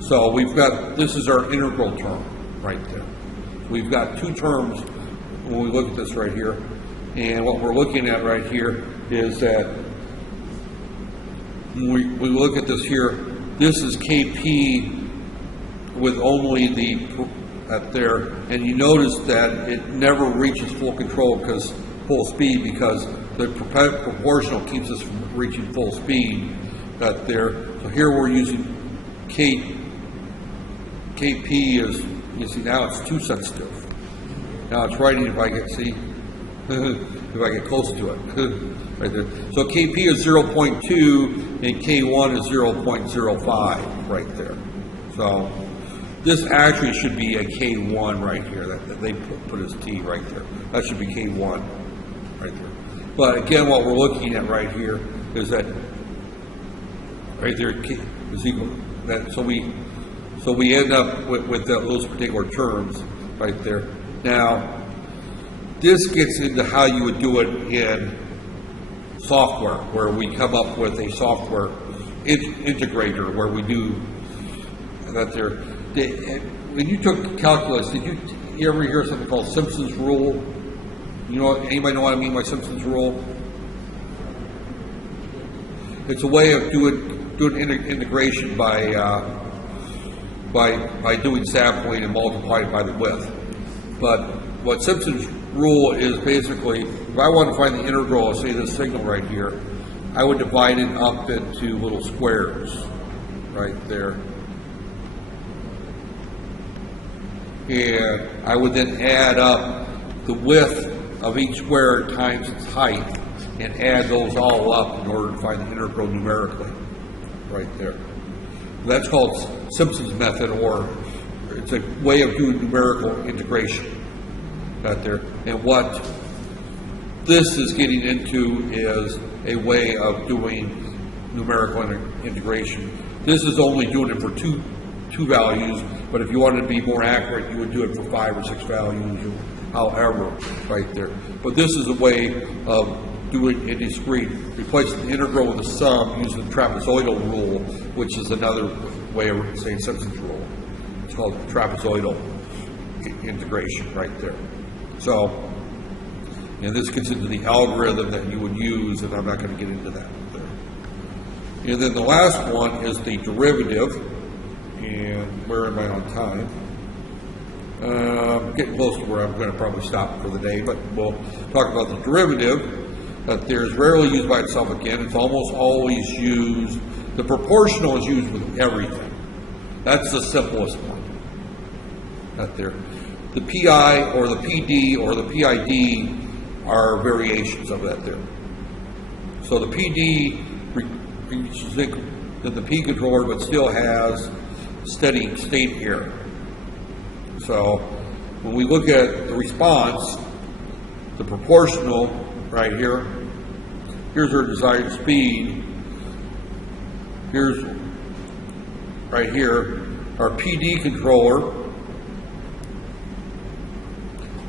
So we've got, this is our integral term right there. We've got two terms when we look at this right here. And what we're looking at right here is that when we look at this here, this is Kp with only the at there, and you notice that it never reaches full control because full speed because the proportional keeps us from reaching full speed at there. So here we're using Kp is, you see now it's too sensitive. Now it's writing if I get, see, if I get close to it, right there. So Kp is 0.2 and K1 is 0.05 right there. So this actually should be a K1 right here that they put as T right there. That should be K1 right there. But again, what we're looking at right here is that right there K is equal that. So we end up with those particular terms right there. Now, this gets into how you would do it in software, where we come up with a software integrator where we do that there. When you took calculus, did you ever hear something called Simpson's rule? You know, anybody know what I mean by Simpson's rule? It's a way of doing integration by doing sampling and multiplying by the width. But what Simpson's rule is basically, if I want to find the integral of, say, this signal right here, I would divide it up into little squares right there. And I would then add up the width of each square times its height and add those all up in order to find the integral numerically right there. That's called Simpson's method, or it's a way of doing numerical integration out there. And what this is getting into is a way of doing numerical integration. This is only doing it for two values, but if you wanted to be more accurate, you would do it for 5 or 6 values, however, right there. But this is a way of doing it discrete, replacing the integral with the sum using the trapezoidal rule, which is another way of saying Simpson's rule. It's called trapezoidal integration right there. So, and this gets into the algorithm that you would use, and I'm not going to get into that there. And then the last one is the derivative. And where am I on time? Getting close to where I'm going to probably stop for the day, but we'll talk about the derivative. That there's rarely used by itself again. It's almost always used, the proportional is used with everything. That's the simplest one. That there. The PI or the PD or the PID are variations of that there. So the PD reaches the P controller but still has steady state error. So when we look at the response, the proportional right here, here's our desired speed. Here's right here our PD controller.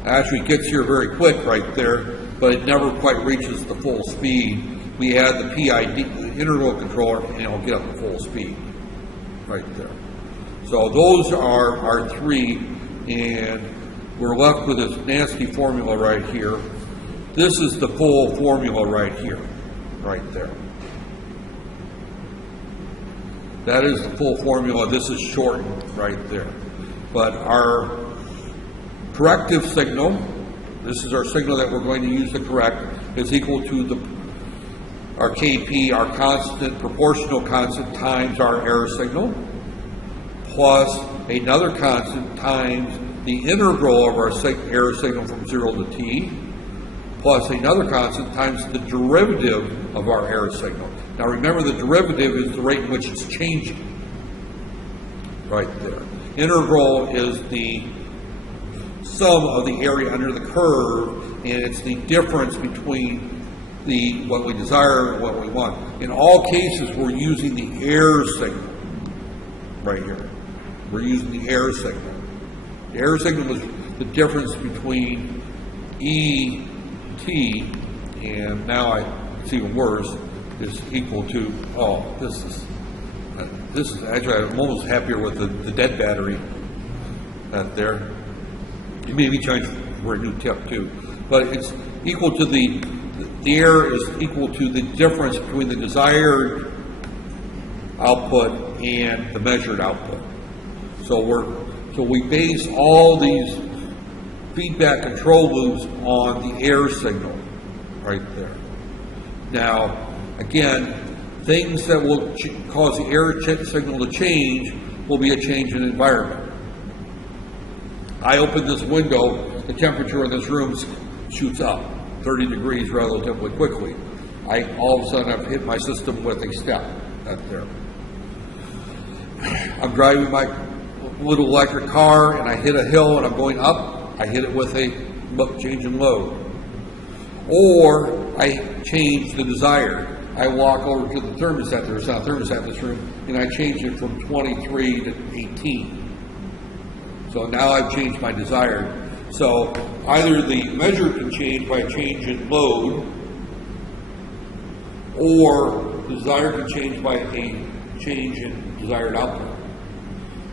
Actually gets here very quick right there, but it never quite reaches the full speed. We add the PID, the integral controller, and it'll get up to full speed right there. So those are our three, and we're left with this nasty formula right here. This is the full formula right here, right there. That is the full formula. This is shortened right there. But our corrective signal, this is our signal that we're going to use to correct, is equal to our Kp, our constant, proportional constant, times our error signal, plus another constant times the integral of our error signal from 0 to t, plus another constant times the derivative of our error signal. Now remember, the derivative is the rate in which it's changing, right there. Integral is the sum of the area under the curve, and it's the difference between what we desire and what we want. In all cases, we're using the error signal right here. We're using the error signal The error signal is the difference between E, T, and now it's even worse, is equal to, this is actually, I'm almost happier with the dead battery there. You may be charged for a new tip too, but it's equal to the error is equal to the difference between the desired output and the measured output. So we base all these feedback control loops on the error signal right there. Now, again, things that will cause the error signal to change will be a change in environment. I open this window, the temperature in this room shoots up 30 degrees relatively quickly. All of a sudden I've hit my system with a step up there. I'm driving my little electric car and I hit a hill and I'm going up, I hit it with a change in load. Or I change the desired. I walk over to the thermostat, there's not a thermostat in this room, and I change it from 23 to 18. So now I've changed my desired. So either the measure can change by a change in load, or the desired can change by a change in desired output.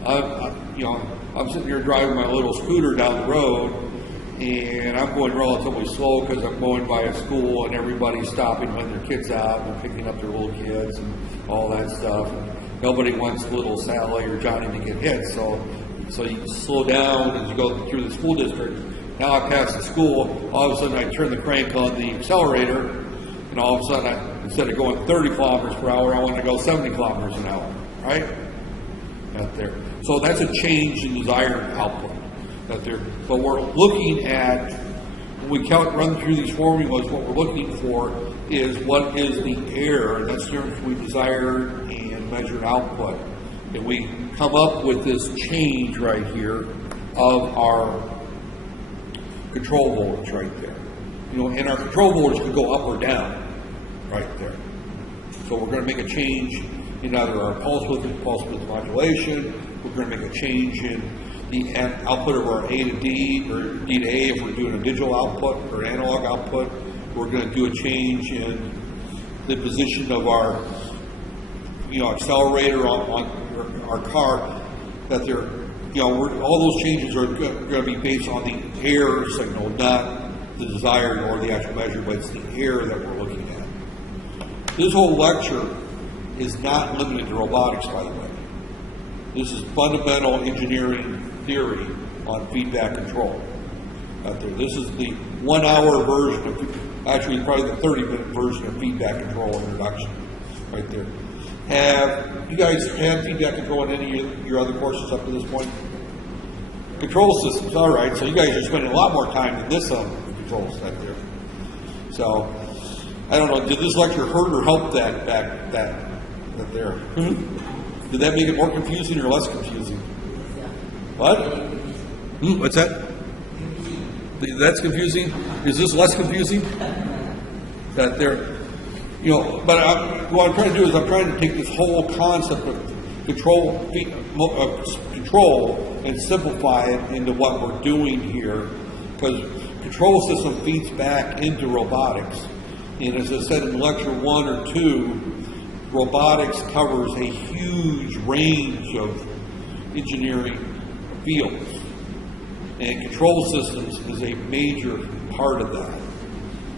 I'm sitting here driving my little scooter down the road, and I'm going relatively slow because I'm going by a school and everybody's stopping when their kids out and picking up their little kids and all that stuff. And nobody wants little Sally or Johnny to get hit, so you slow down as you go through the school district. Now I pass the school, all of a sudden I turn the crank on the accelerator, and all of a sudden instead of going 30 kilometers per hour, I want to go 70 kilometers an hour, right? Out there. So that's a change in desired output. But we're looking at, when we run through these formulas, what we're looking for is what is the error, that's the difference between desired and measured output. And we come up with this change right here of our control voltage right there. And our control voltage could go up or down right there. So we're going to make a change in either our pulse width modulation, we're going to make a change in the output of our A to D or D to A if we're doing a digital output or analog output. We're going to do a change in the position of our accelerator on our car. All those changes are going to be based on the error signal, not the desired or the actual measure, but it's the error that we're looking at. This whole lecture is not limited to robotics, by the way. This is fundamental engineering theory on feedback control out there. This is the 1 hour version of, actually probably the 30-minute version of feedback control introduction right there. Have you guys had feedback control in any of your other courses up to this point? Control systems, all right. So you guys are spending a lot more time than this on the controls out there. So I don't know, did this lecture hurt or help that there? Did that make it more confusing or less confusing? What? What's that? That's confusing? Is this less confusing? That there, what I'm trying to do is I'm trying to take this whole concept of control and simplify it into what we're doing here, because control system feeds back into robotics. And as I said in lecture 1 or 2, robotics covers a huge range of engineering fields, and control systems is a major part of that.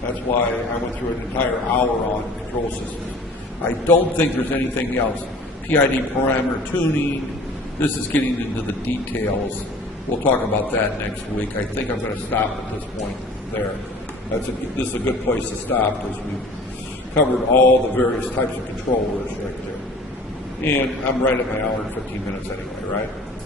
That's why I went through an entire hour on control systems. I don't think there's anything else. PID parameter tuning, this is getting into the details. We'll talk about that next week. I think I'm going to stop at this point there. This is a good place to stop, because we've covered all the various types of controllers right there. And I'm right at my hour and 15 minutes anyway, right?